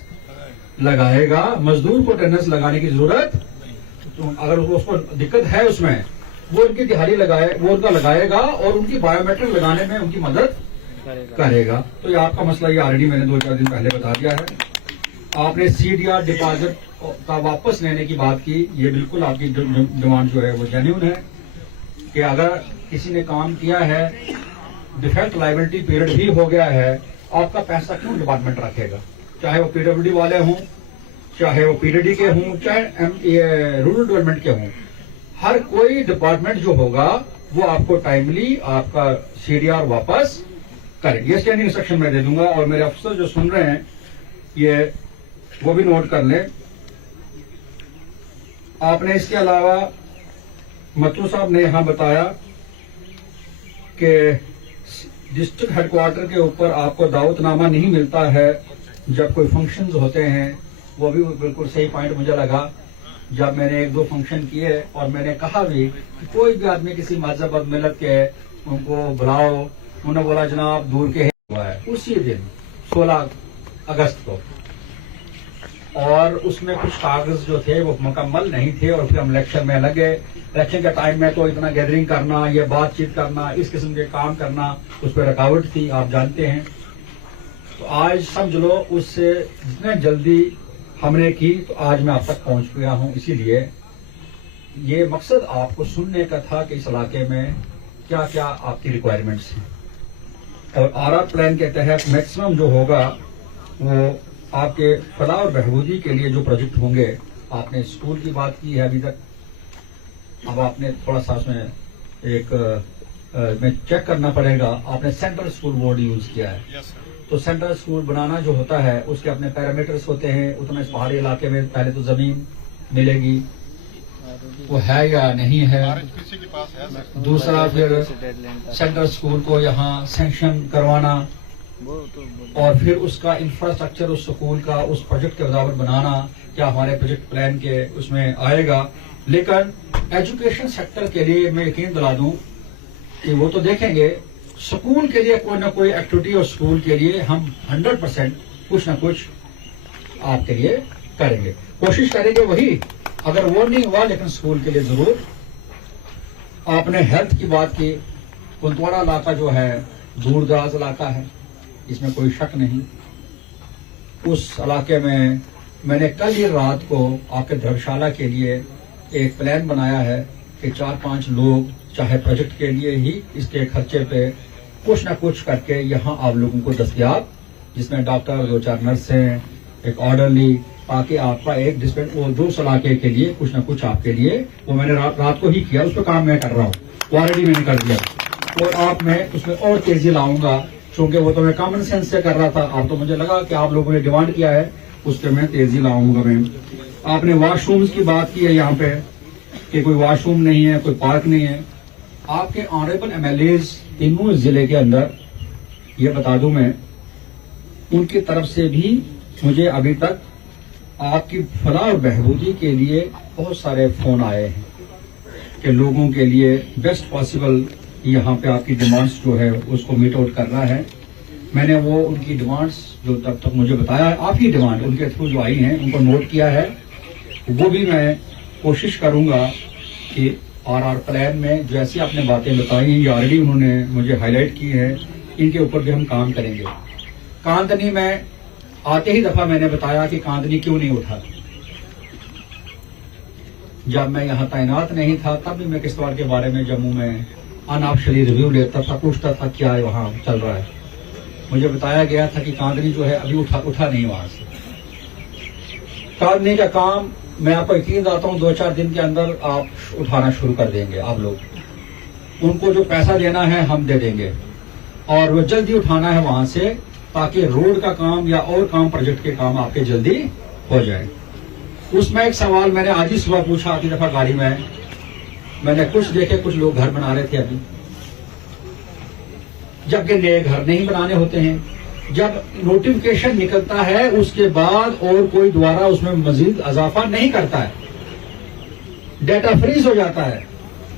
लगाएगा, मजदूर को अटेंडेंस लगाने की जरूरत, तो अगर उसको दिक्कत है उसमें, वो उनकी दिहाड़ी लगाए, वो उनका लगाएगा और उनकी बायोमेट्रिक लगाने में उनकी मदद करेगा। तो ये आपका मसला ये ऑलरेडी मैंने 2-4 दिन पहले बता दिया है। आपने CDR डिपॉजिट का वापस लेने की बात की, ये बिल्कुल आपकी डिमांड जो है वो जेन्युइन है कि अगर किसी ने काम किया है, डिफेक्ट लायबिलिटी पीरियड भी हो गया है, आपका पैसा क्यों डिपार्टमेंट रखेगा, चाहे वो PWD वाले हों, चाहे वो PDD के हों, चाहे रूरल डेवलपमेंट के हों, हर कोई डिपार्टमेंट जो होगा वो आपको टाइमली आपका CDR वापस करें। ये स्टैंडिंग इंस्ट्रक्शन मैं दे दूंगा और मेरे अफसर जो सुन रहे हैं ये वो भी नोट कर लें। आपने इसके अलावा मत्तू साहब ने यहां बताया कि डिस्ट्रिक्ट हेडक्वार्टर के ऊपर आपको दावतनामा नहीं मिलता है जब कोई फंक्शंस होते हैं, वो भी बिल्कुल सही पॉइंट मुझे लगा। जब मैंने 1-2 फंक्शन किए और मैंने कहा भी कि कोई भी आदमी किसी मजहब और मिलत के उनको बुलाओ, उन्होंने बोला जनाब दूर के हुआ है। उसी दिन 16 अगस्त को, और उसमें कुछ कागज जो थे वो मुकम्मल नहीं थे और फिर हम इलेक्शन में लगे। इलेक्शन के टाइम में तो इतना गैदरिंग करना, ये बातचीत करना, इस किस्म के काम करना, उस पर रुकावट थी, आप जानते हैं। तो आज समझ लो उससे जितने जल्दी हमने की तो आज मैं आप तक पहुंच गया हूं। इसीलिए ये मकसद आपको सुनने का था कि इस इलाके में क्या क्या आपकी रिक्वायरमेंट्स हैं, और RR प्लान के तहत मैक्सिमम जो होगा वो आपके फलाह और बहबूदी के लिए जो प्रोजेक्ट होंगे। आपने स्कूल की बात की है अभी तक, अब आपने थोड़ा सा उसमें में चेक करना पड़ेगा। आपने सेंट्रल स्कूल बोर्ड यूज किया है, तो सेंट्रल स्कूल बनाना जो होता है उसके अपने पैरामीटर्स होते हैं। उतना इस पहाड़ी इलाके में पहले तो जमीन मिलेगी, वो है या नहीं है। दूसरा फिर सेंट्रल स्कूल को यहाँ सैंक्शन करवाना, और फिर उसका इंफ्रास्ट्रक्चर उस स्कूल का उस प्रोजेक्ट के बराबर बनाना, क्या हमारे प्रोजेक्ट प्लान के उसमें आएगा। लेकिन एजुकेशन सेक्टर के लिए मैं यकीन दिला दूं कि वो तो देखेंगे, स्कूल के लिए कोई ना कोई एक्टिविटी और स्कूल के लिए हम 100% कुछ ना कुछ आपके लिए करेंगे, कोशिश करेंगे वही। अगर वो नहीं हुआ लेकिन स्कूल के लिए जरूर। आपने हेल्थ की बात की, कुंतवाड़ा इलाका जो है दूर दराज इलाका है, इसमें कोई शक नहीं। उस इलाके में मैंने कल ही रात को आपके धर्मशाला के लिए एक प्लान बनाया है कि 4-5 लोग चाहे प्रोजेक्ट के लिए ही इसके खर्चे पे कुछ ना कुछ करके यहाँ आप लोगों को दस्तयाब, जिसमें डॉक्टर, 2-4 नर्स हैं, एक ऑर्डरली, ताकि आपका एक डिस्पेंस वो 2 इलाके के लिए कुछ ना कुछ आपके लिए, वो मैंने रात को ही किया, उस पर काम मैं कर रहा हूँ, ऑलरेडी मैंने कर दिया। और आप मैं उसमें और तेजी लाऊंगा, क्योंकि वो तो मैं कॉमन सेंस से कर रहा था। अब तो मुझे लगा कि आप लोगों ने डिमांड किया है, उस पर मैं तेजी लाऊंगा। मैं आपने वॉशरूम्स की बात की है यहाँ पे कि कोई वॉशरूम नहीं है, कोई पार्क नहीं है। आपके ऑनरेबल MLAs तीनों जिले के अंदर, ये बता दूं मैं, उनकी तरफ से भी मुझे अभी तक आपकी फलाह और बहबूदी के लिए बहुत सारे फोन आए हैं कि लोगों के लिए बेस्ट पॉसिबल यहाँ पे आपकी डिमांड्स जो है उसको मीट आउट करना है। मैंने वो उनकी डिमांड्स जो तब तक मुझे बताया है, आप ही डिमांड उनके थ्रू जो आई हैं उनको नोट किया है। वो भी मैं कोशिश करूंगा कि RR प्लान में जैसी आपने बातें बताई हैं, ऑलरेडी उन्होंने मुझे हाईलाइट की है, इनके ऊपर भी हम काम करेंगे। कांदनी में आते ही दफा मैंने बताया कि कांदनी क्यों नहीं उठा। जब मैं यहाँ तैनात नहीं था तब भी मैं किश्तवाड़ के बारे में जम्मू में अनऑफिशियली रिव्यू लेता था, पूछता था क्या वहाँ चल रहा है। मुझे बताया गया था कि कांदनी जो है अभी उठा नहीं वहां से। कांदनी का काम मैं आपको यकीन दिलाता हूँ 2-4 दिन के अंदर आप उठाना शुरू कर देंगे। आप लोग उनको जो पैसा देना है हम दे देंगे, और वो जल्दी उठाना है वहां से, ताकि रोड का काम या और काम, प्रोजेक्ट के काम आपके जल्दी हो जाए। उसमें एक सवाल मैंने आज ही सुबह पूछा, आधी दफा गाड़ी में मैंने कुछ देखे, कुछ लोग घर बना रहे थे अभी, जबकि नए घर नहीं बनाने होते हैं। जब नोटिफिकेशन निकलता है उसके बाद और कोई दोबारा उसमें मजीद इजाफा नहीं करता है, डेटा फ्रीज हो जाता है।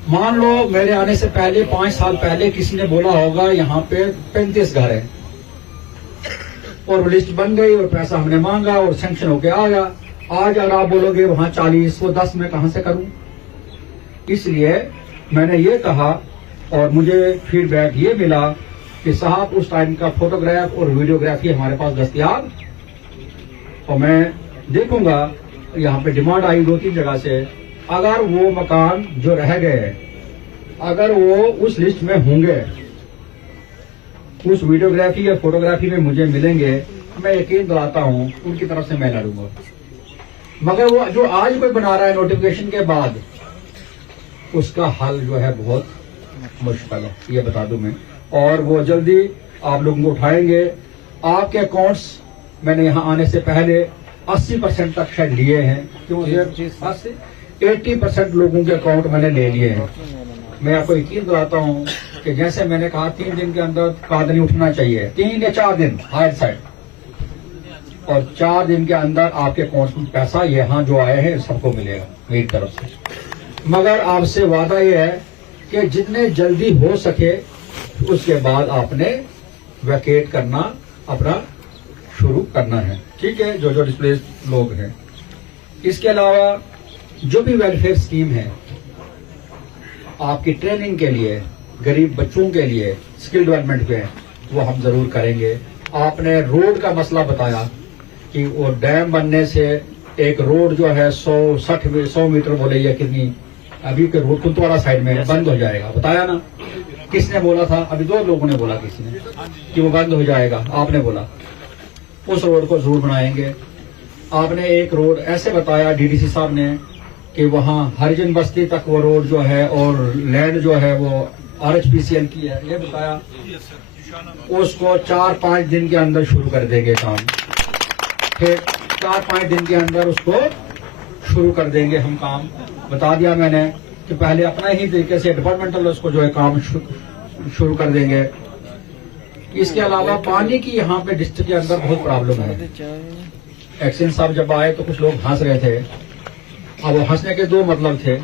मान लो मेरे आने से पहले 5 साल पहले किसी ने बोला होगा यहाँ पे 35 घर है, और लिस्ट बन गई और पैसा हमने मांगा और सैंक्शन होके आ गया। आज अगर आप बोलोगे वहां 40 वो 10 में कहां से करूं? इसलिए मैंने ये कहा और मुझे फीडबैक ये मिला कि साहब उस टाइम का फोटोग्राफ और वीडियोग्राफी हमारे पास दस्तयाब, और मैं देखूंगा। यहाँ पे डिमांड आई 2-3 जगह से, अगर वो मकान जो रह गए अगर वो उस लिस्ट में होंगे, उस वीडियोग्राफी या फोटोग्राफी में मुझे मिलेंगे, मैं यकीन दिलाता हूँ उनकी तरफ से मैं लड़ूंगा। मगर वो जो आज कोई बना रहा है नोटिफिकेशन के बाद, उसका हल जो है बहुत मुश्किल है, ये बता दूं मैं। और वो जल्दी आप लोगों को उठाएंगे। आपके अकाउंट्स मैंने यहाँ आने से पहले 80% तक शायद लिए हैं, क्यों 80% लोगों के अकाउंट मैंने ले लिए हैं। मैं आपको यकीन दिलाता हूँ कि जैसे मैंने कहा 3 दिन के अंदर कादनी उठना चाहिए, 3 या 4 दिन हायर साइड, और 4 दिन के अंदर आपके अकाउंट में पैसा यहाँ जो आए हैं सबको मिलेगा मेरी तरफ से। मगर आपसे वादा यह है कि जितने जल्दी हो सके उसके बाद आपने वैकेट करना अपना शुरू करना है, ठीक है, जो डिस्प्लेस लोग हैं। इसके अलावा जो भी वेलफेयर स्कीम है आपकी ट्रेनिंग के लिए, गरीब बच्चों के लिए स्किल डेवलपमेंट पे, वो हम जरूर करेंगे। आपने रोड का मसला बताया कि वो डैम बनने से एक रोड जो है 100 मीटर बोले या कितनी, अभी के रोड कुंतवाड़ा साइड में बंद हो जाएगा, बताया ना? किसने बोला था? अभी 2 लोगों ने बोला किसी ने कि वो बंद हो जाएगा, आपने बोला। उस रोड को जरूर बनाएंगे। आपने एक रोड ऐसे बताया डीडीसी साहब ने कि वहाँ हरिजन बस्ती तक वो रोड जो है और लैंड जो है वो RHPCL की है, ये बताया। उसको 4-5 दिन के अंदर शुरू कर देंगे काम, फिर 4-5 दिन के अंदर उसको शुरू कर देंगे हम काम। बता दिया मैंने कि पहले अपना ही तरीके से डिपार्टमेंटल उसको जो है काम शुरू कर देंगे। इसके अलावा पानी की यहाँ पे डिस्ट्रिक्ट के अंदर बहुत प्रॉब्लम है। एक्शन साहब जब आए तो कुछ लोग हंस रहे थे। अब हंसने के 2 मतलब थे।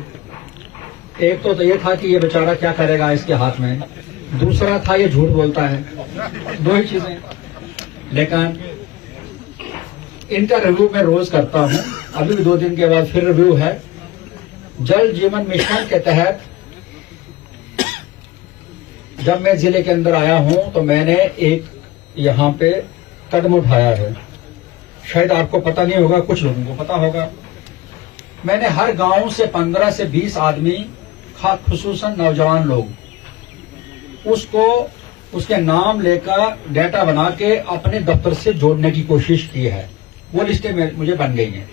एक तो ये था कि ये बेचारा क्या करेगा इसके हाथ में, दूसरा था ये झूठ बोलता है। 2 ही चीजें। लेकिन इनका रिव्यू मैं रोज करता हूँ, अभी भी 2 दिन के बाद फिर रिव्यू है। जल जीवन मिशन के तहत जब मैं जिले के अंदर आया हूं तो मैंने एक यहाँ पे कदम उठाया है। शायद आपको पता नहीं होगा, कुछ लोगों को पता होगा। मैंने हर गांव से 15 से 20 आदमी, खुसूसन नौजवान लोग, उसको उसके नाम लेकर डेटा बना के अपने दफ्तर से जोड़ने की कोशिश की है। वो लिस्टें मुझे बन गई हैं।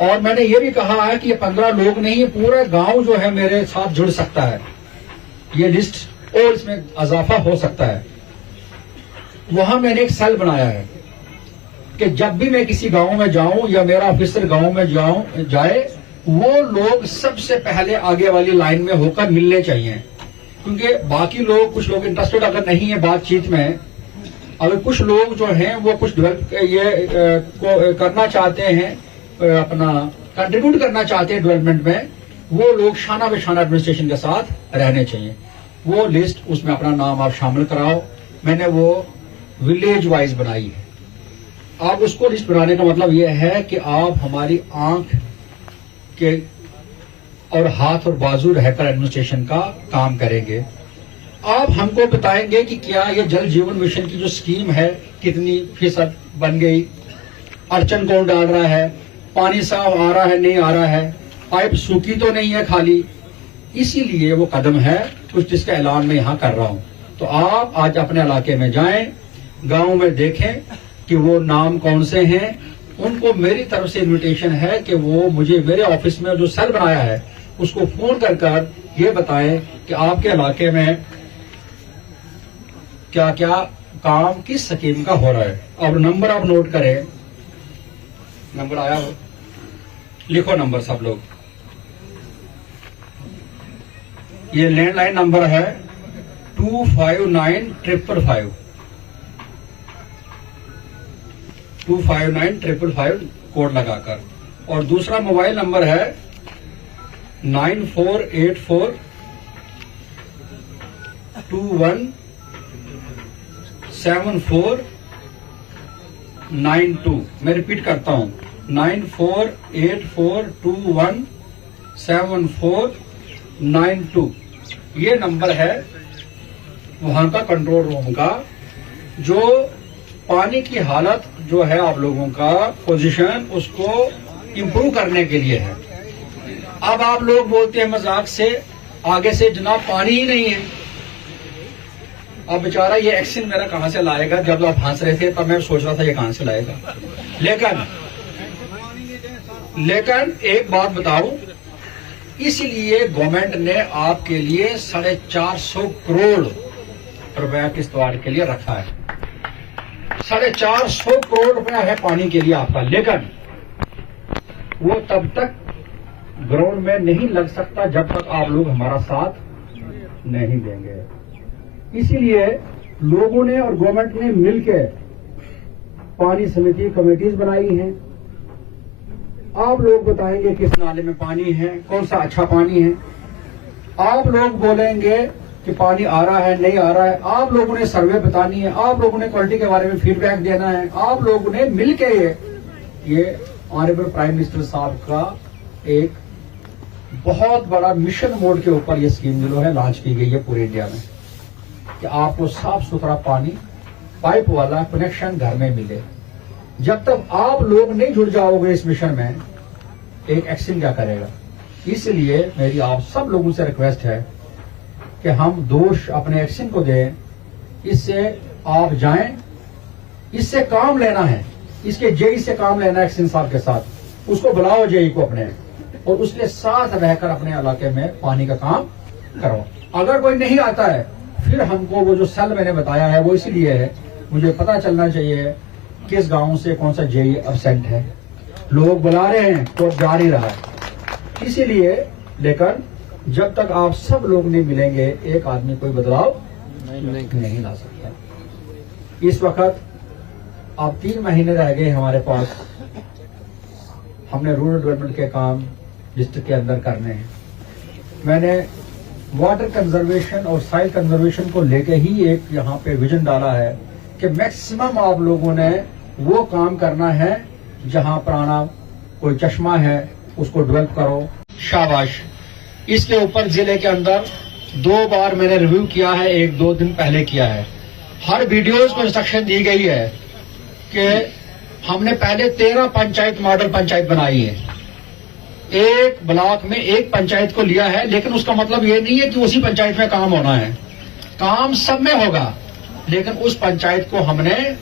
और मैंने ये भी कहा है कि ये 15 लोग नहीं, पूरा गांव जो है मेरे साथ जुड़ सकता है। ये लिस्ट और इसमें इजाफा हो सकता है। वहां मैंने एक सेल बनाया है कि जब भी मैं किसी गांव में जाऊं या मेरा ऑफिसर गांव में जाए, वो लोग सबसे पहले आगे वाली लाइन में होकर मिलने चाहिए। क्योंकि बाकी लोग, कुछ लोग इंटरेस्टेड अगर नहीं है बातचीत में, अगर कुछ लोग जो हैं वो कुछ करना चाहते हैं, अपना कंट्रीब्यूट करना चाहते हैं डेवलपमेंट में, वो लोग शाना बेशाना एडमिनिस्ट्रेशन के साथ रहने चाहिए। वो लिस्ट, उसमें अपना नाम आप शामिल कराओ। मैंने वो विलेज वाइज बनाई है। आप उसको लिस्ट बनाने का मतलब यह है कि आप हमारी आंख के और हाथ और बाजू रहकर एडमिनिस्ट्रेशन का काम करेंगे। आप हमको बताएंगे कि क्या ये जल जीवन मिशन की जो स्कीम है कितनी फीसद बन गई, अड़चन कौन डाल रहा है, पानी साफ आ रहा है नहीं आ रहा है, पाइप सूखी तो नहीं है खाली। इसीलिए वो कदम है कुछ जिसका ऐलान मैं यहाँ कर रहा हूँ। तो आप आज अपने इलाके में जाएं, गांव में देखें कि वो नाम कौन से हैं। उनको मेरी तरफ से इन्विटेशन है कि वो मुझे मेरे ऑफिस में जो सेल बनाया है उसको फोन कर ये बताएं कि आपके इलाके में क्या क्या काम किस स्कीम का हो रहा है। अब नंबर आप नोट करें, नंबर आया हो, लिखो नंबर सब लोग। ये लैंडलाइन नंबर है 259555 259555 कोड लगाकर। और दूसरा मोबाइल नंबर है 94842174 9482। मैं रिपीट करता हूँ 9484217492। ये नंबर है वहां का कंट्रोल रूम का, जो पानी की हालत जो है आप लोगों का पोजीशन उसको इम्प्रूव करने के लिए है। अब आप लोग बोलते हैं मजाक से आगे से जनाब पानी ही नहीं है। अब बेचारा ये एक्शन मेरा कहां से लाएगा? जब आप हंस रहे थे तब मैं सोच रहा था ये कहां से लाएगा। लेकिन एक बात बताऊं, इसलिए गवर्नमेंट ने आपके लिए 450 करोड़ रुपया किश्तवाड़ के लिए रखा है। 450 करोड़ रुपया है पानी के लिए आपका, लेकिन वो तब तक ग्राउंड में नहीं लग सकता जब तक आप लोग हमारा साथ नहीं देंगे। इसीलिए लोगों ने और गवर्नमेंट ने मिलकर पानी समिति कमेटीज बनाई हैं। आप लोग बताएंगे किस नाले में पानी है, कौन सा अच्छा पानी है। आप लोग बोलेंगे कि पानी आ रहा है नहीं आ रहा है। आप लोगों ने सर्वे बतानी है, आप लोगों ने क्वालिटी के बारे में फीडबैक देना है। आप लोगों ने मिलकर ये ऑनरेबल प्राइम मिनिस्टर साहब का एक बहुत बड़ा मिशन मोड के ऊपर ये स्कीम जो है लॉन्च की गई है पूरे इंडिया में, कि आपको साफ सुथरा पानी पाइप वाला कनेक्शन घर में मिले। जब तक आप लोग नहीं जुड़ जाओगे इस मिशन में, एक एक्शन क्या करेगा? इसलिए मेरी आप सब लोगों से रिक्वेस्ट है कि हम दोष अपने एक्शन को दें। इससे आप जाएं, इससे काम लेना है, इसके जेई से काम लेना है। एक्शन साहब के साथ उसको बुलाओ जेई को अपने, और उसके साथ रहकर अपने इलाके में पानी का काम करो। अगर कोई नहीं आता है फिर हमको वो जो सेल मैंने बताया है वो इसीलिए है, मुझे पता चलना चाहिए किस गांव से कौन सा जेई एब्सेंट है। लोग बुला रहे हैं तो जा ही रहा है, इसीलिए। लेकिन जब तक आप सब लोग नहीं मिलेंगे एक आदमी कोई बदलाव नहीं ला सकता। इस वक्त अब 3 महीने रह गए हमारे पास। हमने रूरल डेवलपमेंट के काम डिस्ट्रिक्ट के अंदर करने हैं। मैंने वाटर कंजर्वेशन और सॉइल कंजर्वेशन को लेके ही एक यहाँ पे विजन डाला है कि मैक्सिमम आप लोगों ने वो काम करना है जहाँ पुराना कोई चश्मा है उसको डेवलप करो। शाबाश। इसके ऊपर जिले के अंदर 2 बार मैंने रिव्यू किया है, 1-2 दिन पहले किया है। हर वीडियोज को इंस्ट्रक्शन दी गई है कि हमने पहले 13 पंचायत मॉडल पंचायत बनाई है। एक ब्लॉक में एक पंचायत को लिया है, लेकिन उसका मतलब ये नहीं है कि उसी पंचायत में काम होना है। काम सब में होगा, लेकिन उस पंचायत को हमने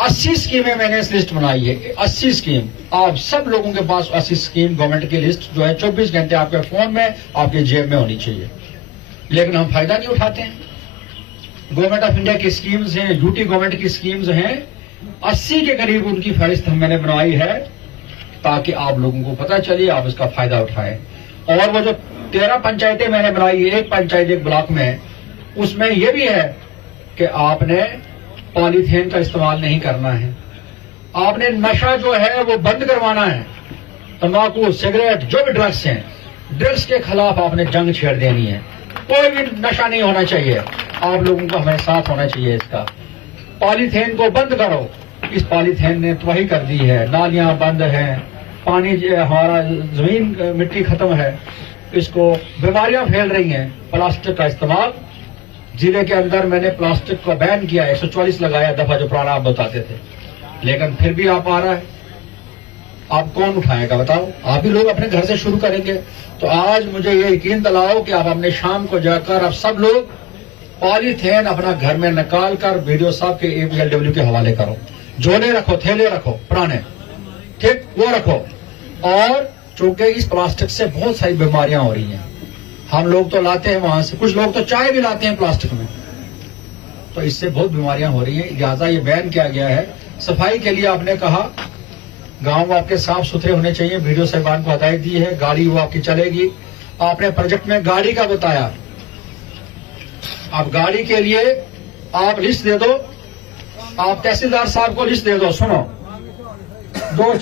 80 स्कीमें मैंने इस लिस्ट बनाई है। 80 स्कीम। आप सब लोगों के पास 80 स्कीम गवर्नमेंट की लिस्ट जो है 24 घंटे आपके फोन में आपके जेब में होनी चाहिए, लेकिन हम फायदा नहीं उठाते हैं। गवर्नमेंट ऑफ इंडिया की स्कीम्स हैं, यूटी गवर्नमेंट की स्कीम्स हैं, 80 के करीब उनकी फहरिस्त मैंने बनाई है ताकि आप लोगों को पता चले, आप इसका फायदा उठाएं। और वो जो 13 पंचायतें मैंने बनाई है, एक पंचायत एक ब्लॉक में, उसमें यह भी है कि आपने पॉलीथीन का इस्तेमाल नहीं करना है। आपने नशा जो है वो बंद करवाना है। तंबाकू, सिगरेट, जो भी ड्रग्स हैं, ड्रग्स के खिलाफ आपने जंग छेड़ देनी है। कोई भी नशा नहीं होना चाहिए। आप लोगों को हमें साथ होना चाहिए इसका। पॉलीथीन को बंद करो। इस पॉलीथीन ने तबाही कर दी है, नालियां बंद हैं, पानी हमारा जमीन मिट्टी खत्म है, इसको बीमारियां फैल रही हैं। प्लास्टिक का इस्तेमाल जिले के अंदर मैंने प्लास्टिक को बैन किया, 144 लगाया दफा जो पुराना आप बताते थे, लेकिन फिर भी आप आ रहा है। आप कौन उठाएगा बताओ? आप ही लोग अपने घर से शुरू करेंगे। तो आज मुझे ये यकीन दिलाओ कि आप अपने शाम को जाकर आप सब लोग पॉलीथीन अपना घर में निकाल कर वीडियो साहब के APLW के हवाले करो। झोले रखो, थैले रखो पुराने, ठीक, वो रखो। और चूंकि इस प्लास्टिक से बहुत सारी बीमारियां हो रही हैं, हम लोग तो लाते हैं वहां से, कुछ लोग तो चाय भी लाते हैं प्लास्टिक में, तो इससे बहुत बीमारियां हो रही हैं। लिहाजा ये बैन किया गया है। सफाई के लिए आपने कहा गांव आपके साफ सुथरे होने चाहिए, वीडियो साहिबान को हदायत दी है, गाड़ी वो आपकी चलेगी। आपने प्रोजेक्ट में गाड़ी का बताया, अब गाड़ी के लिए आप लिस्ट दे दो, आप तहसीलदार साहब को लिस्ट दे दो। सुनो, दो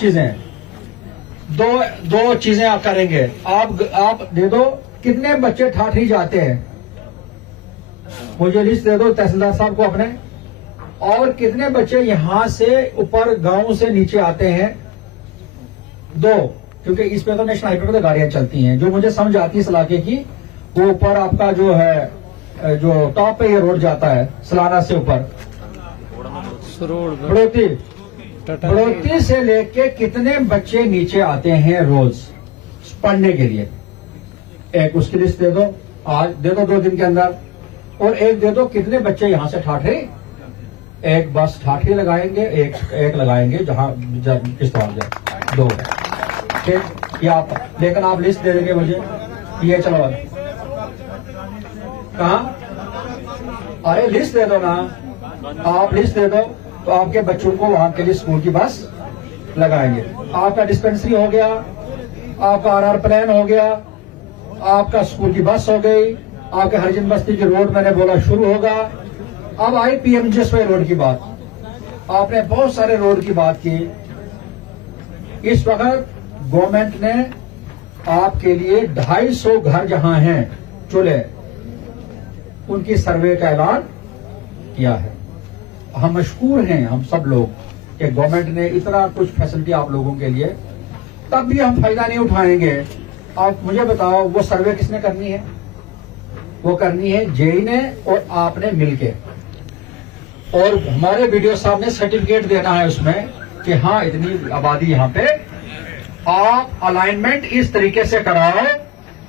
चीजें आप करेंगे। आप दे दो कितने बच्चे ठाठरी जाते हैं, मुझे लिस्ट दे दो तहसीलदार साहब को अपने, और कितने बच्चे यहां से ऊपर गांव से नीचे आते हैं? 2, क्योंकि इस पे तो नेशनल हाईवे पे तो गाड़ियां चलती हैं। जो मुझे समझ आती है इस इलाके की, वो ऊपर आपका जो है, जो टॉप पे ये रोड जाता है सलाना से ऊपर बड़ौती से लेके कितने बच्चे नीचे आते हैं रोज पढ़ने के लिए? एक उसकी लिस्ट दे दो, आज दे दो 2 दिन के अंदर। और एक दे दो कितने बच्चे यहां से ठाठरी, एक बस ठाठरी लगाएंगे, एक लगाएंगे जहां किश्तवाड़ जाए, 2। ठीक, ये आप, लेकिन आप लिस्ट दे देंगे मुझे, ये चलो कहा? अरे लिस्ट दे दो ना, आप लिस्ट दे दो तो आपके बच्चों को वहां के लिए स्कूल की बस लगाएंगे। आपका डिस्पेंसरी हो गया, आपका आरआर प्लान हो गया, आपका स्कूल की बस हो गई, आपके हरिजन बस्ती की रोड मैंने बोला शुरू होगा। अब आई पीएमजीएसवाई रोड की बात, आपने बहुत सारे रोड की बात की। इस वक्त गवर्नमेंट ने आपके लिए 250 घर जहां हैं चूल्हे, उनकी सर्वे का ऐलान किया है। हम मशकूर हैं, हम सब लोग, कि गवर्नमेंट ने इतना कुछ फैसिलिटी आप लोगों के लिए, तब भी हम फायदा नहीं उठाएंगे। आप मुझे बताओ, वो सर्वे किसने करनी है? वो करनी है जेई ने और आपने मिलके, और हमारे वीडियो साहब ने सर्टिफिकेट देना है उसमें कि हाँ इतनी आबादी यहाँ पे। आप अलाइनमेंट इस तरीके से कराओ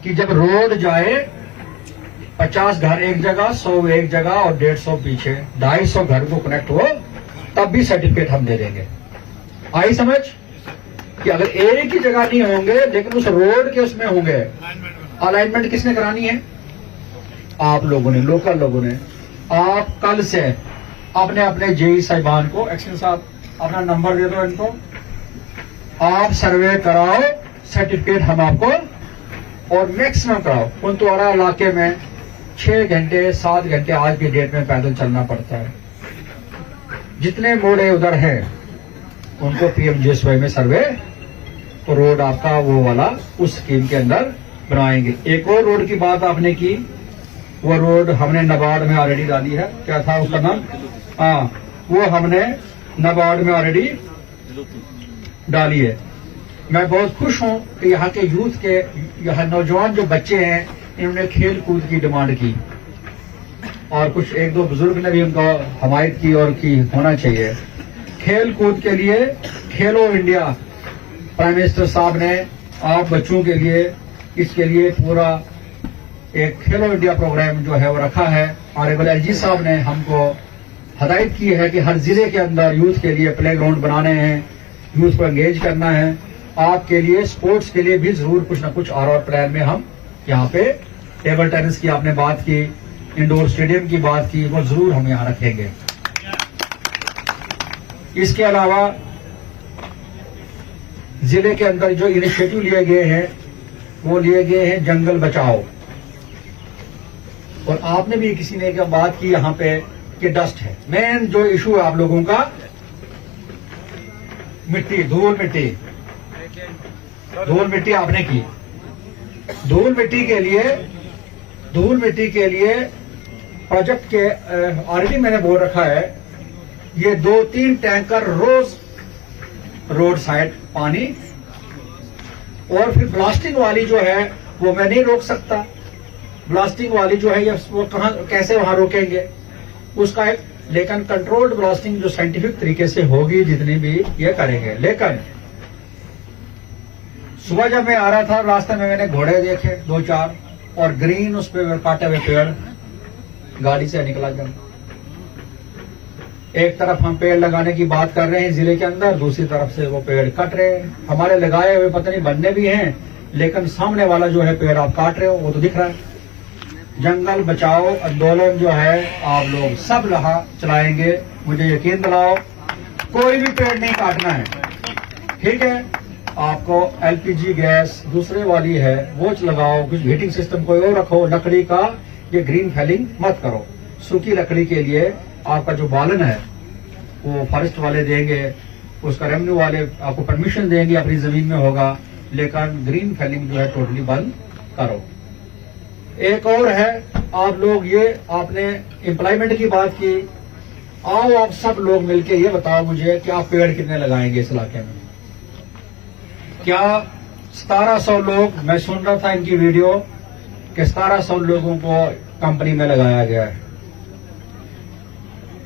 कि जब रोड जाए 50 घर एक जगह, 100 एक जगह और 150 पीछे, 250 घर को कनेक्ट हो, तब भी सर्टिफिकेट हम दे देंगे। आई समझ कि अगर एक ही जगह नहीं होंगे लेकिन उस रोड के उसमें होंगे। अलाइनमेंट किसने करानी है? आप लोगों ने, लोकल लोगों ने। आप कल से अपने अपने जेई साहिबान को, एक्शन साहब अपना नंबर दे दो इनको, आप सर्वे कराओ, सर्टिफिकेट हम आपको, और मैक्सिमम कराओ। कुंतवाड़ा इलाके में 6 घंटे 7 घंटे आज की डेट में पैदल चलना पड़ता है। जितने मोड़े उधर हैं उनको पीएमजीएसवाई में सर्वे, तो रोड आपका वो वाला उस स्कीम के अंदर बनाएंगे। एक और रोड की बात आपने की, वो रोड हमने नाबार्ड में ऑलरेडी डाली है। क्या था उसका नाम? हाँ, वो हमने नाबार्ड में ऑलरेडी डाली है। मैं बहुत खुश हूं कि यहाँ के यूथ के, यहाँ नौजवान जो बच्चे हैं, इन्होंने खेल कूद की डिमांड की, और कुछ 1-2 बुजुर्ग ने भी उनका हमायत की और की होना चाहिए। खेल कूद के लिए खेलो इंडिया, प्राइम मिनिस्टर साहब ने आप बच्चों के लिए, इसके लिए पूरा एक खेलो इंडिया प्रोग्राम जो है वो रखा है। ऑनरेबल एलजी साहब ने हमको हदायत की है कि हर जिले के अंदर यूथ के लिए प्ले ग्राउंड बनाने हैं, यूथ को एंगेज करना है। आपके लिए स्पोर्ट्स के लिए भी जरूर कुछ ना कुछ और प्लान में हम यहाँ पे, टेबल टेनिस की आपने बात की, इंडोर स्टेडियम की बात की, वो जरूर हम यहाँ रखेंगे। इसके अलावा जिले के अंदर जो इनिशिएटिव लिए गए हैं वो लिए गए हैं जंगल बचाओ। और आपने भी किसी ने क्या बात की यहाँ पे कि डस्ट है, मेन जो इशू है आप लोगों का, मिट्टी, धूल मिट्टी आपने की। धूल मिट्टी के लिए प्रोजेक्ट के ऑलरेडी मैंने बोल रखा है, ये 2-3 टैंकर रोज रोड साइड पानी। और फिर ब्लास्टिंग वाली जो है वो मैं नहीं रोक सकता, ब्लास्टिंग वाली जो है ये वो कहां कैसे वहां रोकेंगे उसका एक, लेकिन कंट्रोल्ड ब्लास्टिंग जो साइंटिफिक तरीके से होगी जितनी भी ये करेंगे। लेकिन सुबह जब मैं आ रहा था रास्ते में मैंने घोड़े देखे 2-4 और ग्रीन उस पे काटे हुए पेड़, गाड़ी से निकला जब। एक तरफ हम पेड़ लगाने की बात कर रहे हैं जिले के अंदर, दूसरी तरफ से वो पेड़ कट रहे हैं। हमारे लगाए हुए पता नहीं बनने भी हैं, लेकिन सामने वाला जो है पेड़ आप काट रहे हो वो तो दिख रहा है। जंगल बचाओ आंदोलन जो है आप लोग सब लहा चलाएंगे, मुझे यकीन दिलाओ। कोई भी पेड़ नहीं काटना है, ठीक है? आपको एलपीजी गैस दूसरे वाली है वो लगाओ, कुछ हीटिंग सिस्टम कोई और रखो। लकड़ी का ये ग्रीन फेलिंग मत करो। सूखी लकड़ी के लिए आपका जो बालन है वो फॉरेस्ट वाले देंगे, उसका रेवेन्यू वाले आपको परमिशन देंगे, अपनी जमीन में होगा, लेकिन ग्रीन फेलिंग जो है टोटली बंद करो। एक और है, आप लोग ये आपने एम्प्लॉयमेंट की बात की, आओ आप सब लोग मिलके ये बताओ मुझे कि आप पेड़ कितने लगाएंगे इस इलाके में। क्या 1700 लोग, मैं सुन रहा था इनकी वीडियो कि 1700 लोगों को कंपनी में लगाया गया है।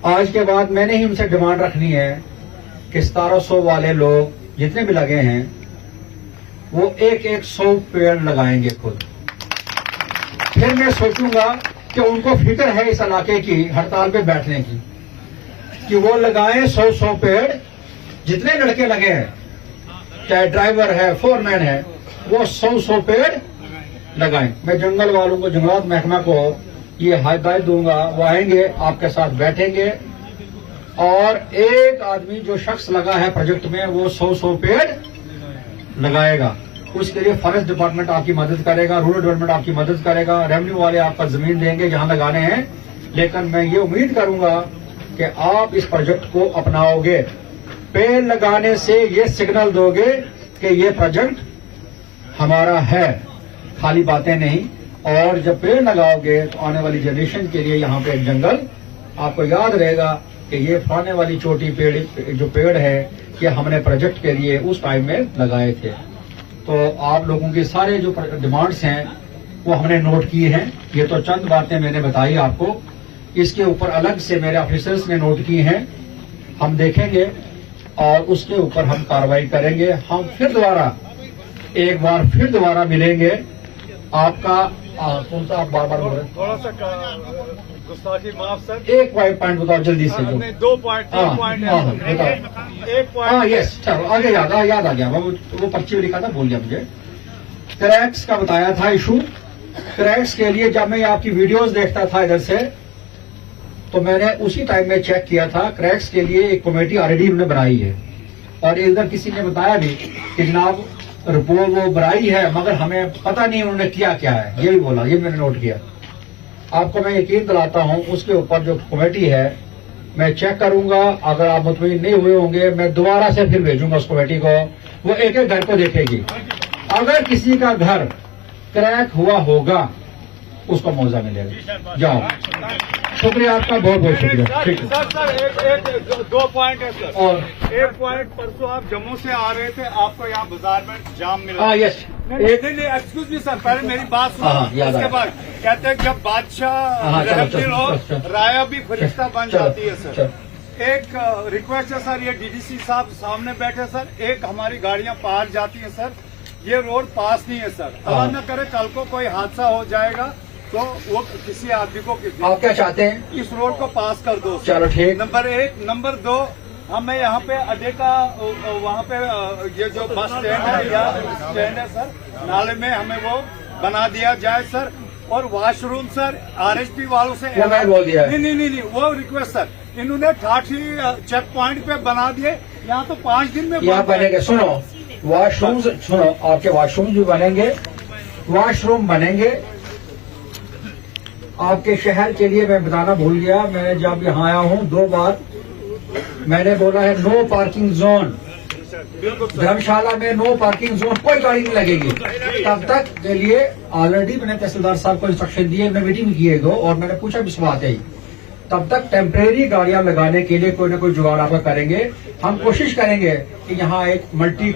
आज के बाद मैंने ही उनसे डिमांड रखनी है कि 1700 वाले लोग जितने भी लगे हैं वो एक 100 पेड़ लगाएंगे खुद। फिर मैं सोचूंगा कि उनको फिक्र है इस इलाके की हड़ताल पे बैठने की, कि वो लगाएं 100 पेड़। जितने लड़के लगे हैं, चाहे ड्राइवर है, फोरमैन है, वो 100 पेड़ लगाएं। मैं जंगल वालों को, जंगलात महकमा को ये हिदायत दूंगा, वो आएंगे, आपके साथ बैठेंगे और एक आदमी जो शख्स लगा है प्रोजेक्ट में वो 100 पेड़ लगाएगा। उसके लिए फॉरेस्ट डिपार्टमेंट आपकी मदद करेगा, रूरल डेवलपमेंट आपकी मदद करेगा, रेवेन्यू वाले आपका जमीन देंगे जहां लगाने हैं। लेकिन मैं ये उम्मीद करूंगा कि आप इस प्रोजेक्ट को अपनाओगे। पेड़ लगाने से ये सिग्नल दोगे कि ये प्रोजेक्ट हमारा है, खाली बातें नहीं। और जब पेड़ लगाओगे तो आने वाली जनरेशन के लिए यहाँ पे एक जंगल आपको याद रहेगा कि ये फलाने वाली चोटी पेड़, जो पेड़ है, ये हमने प्रोजेक्ट के लिए उस टाइम में लगाए थे। तो आप लोगों के सारे जो डिमांड्स हैं वो हमने नोट किए हैं। ये तो चंद बातें मैंने बताई आपको, इसके ऊपर अलग से मेरे ऑफिसर्स ने नोट की हैं। हम देखेंगे और उसके ऊपर हम कार्रवाई करेंगे। हम फिर दोबारा एक बार फिर दोबारा मिलेंगे। आपका कौन सा आप बार बार बोल रहे हैं? थोड़ा सा गुस्ताखी माफ सर। एक पॉइंट बताओ जल्दी से। जो 2 पॉइंट, 3 पॉइंट है। बताओ। एक पॉइंट, यस, चलो आगे याद आ गया। वो पर्ची में लिखा था, बोल दिया मुझे। क्रैक्स का बताया था इशू। क्रैक्स के लिए जब मैं आपकी वीडियोस देखता था इधर से, तो मैंने उसी टाइम में चेक किया था। क्रैक्स के लिए एक कमेटी ऑलरेडी हमने बनाई है और इधर किसी ने बताया भी कि जनाब रिपोर्ट वो बनाई है, मगर हमें पता नहीं उन्होंने किया क्या है। ये भी बोला, ये मैंने नोट किया। आपको मैं यकीन दिलाता हूं, उसके ऊपर जो कमेटी है मैं चेक करूंगा। अगर आप मुतमईन नहीं हुए होंगे, मैं दोबारा से फिर भेजूंगा उस कमेटी को। वो एक एक घर को देखेगी। अगर किसी का घर क्रैक हुआ होगा उसको मुआवजा मिलेगा। जाओ, शुक्रिया आपका, बहुत बहुत शुक्रिया। ठीक है सर 2 पॉइंट है सर। और एक पॉइंट, परसों आप जम्मू से आ रहे थे, आपको यहाँ बाजार में जाम मिला। हाँ, यस, नहीं, एक्सक्यूज मी सर, पहले मेरी बात सुनो। हाँ, याद उसके आया। बाद कहते हैं जब बादशाह हाँ, चलो, रहमदिल चलो, हो, चलो। राया भी फरिश्ता बन चलो, जाती है सर। चलो। एक रिक्वेस्ट है सर, ये डीडीसी साहब सामने बैठे सर, एक हमारी गाड़ियां पार जाती है सर, ये रोड पास नहीं है सर। अल्लाह न करे कल को कोई हादसा हो जाएगा तो वो किसी आदमी को आप क्या चाहते हैं? इस रोड को पास कर दो। चलो, ठीक। नंबर 1, नंबर 2, हमें यहाँ पे अड्डे का वहाँ पे ये जो बस स्टैंड है या स्टैंड है सर, नाले में हमें वो बना दिया जाए सर। और वॉशरूम सर, आरएसपी वालों से वो मैं बोल दिया है। नहीं, वो रिक्वेस्ट सर, इन्होंने ठाठी चेक पॉइंट पे बना दिए। यहाँ तो 5 दिन में यहाँ बनेंगे। सुनो, वॉशरूम, सुनो, आपके वॉशरूम भी बनेंगे, वॉशरूम बनेंगे आपके शहर के लिए। मैं बताना भूल गया, मैं जब यहाँ आया हूँ 2 बार मैंने बोला है नो पार्किंग जोन। धर्मशाला में नो पार्किंग जोन, कोई गाड़ी नहीं लगेगी। तब तक के लिए ऑलरेडी मैंने तहसीलदार साहब को इंस्ट्रक्शन दिए, मैंने मीटिंग किए दो और मैंने पूछा भी बात है। तब तक टेम्परेरी गाड़ियां लगाने के लिए कोई ना कोई जुगाड़ आपका करेंगे। हम कोशिश करेंगे कि यहाँ एक मल्टी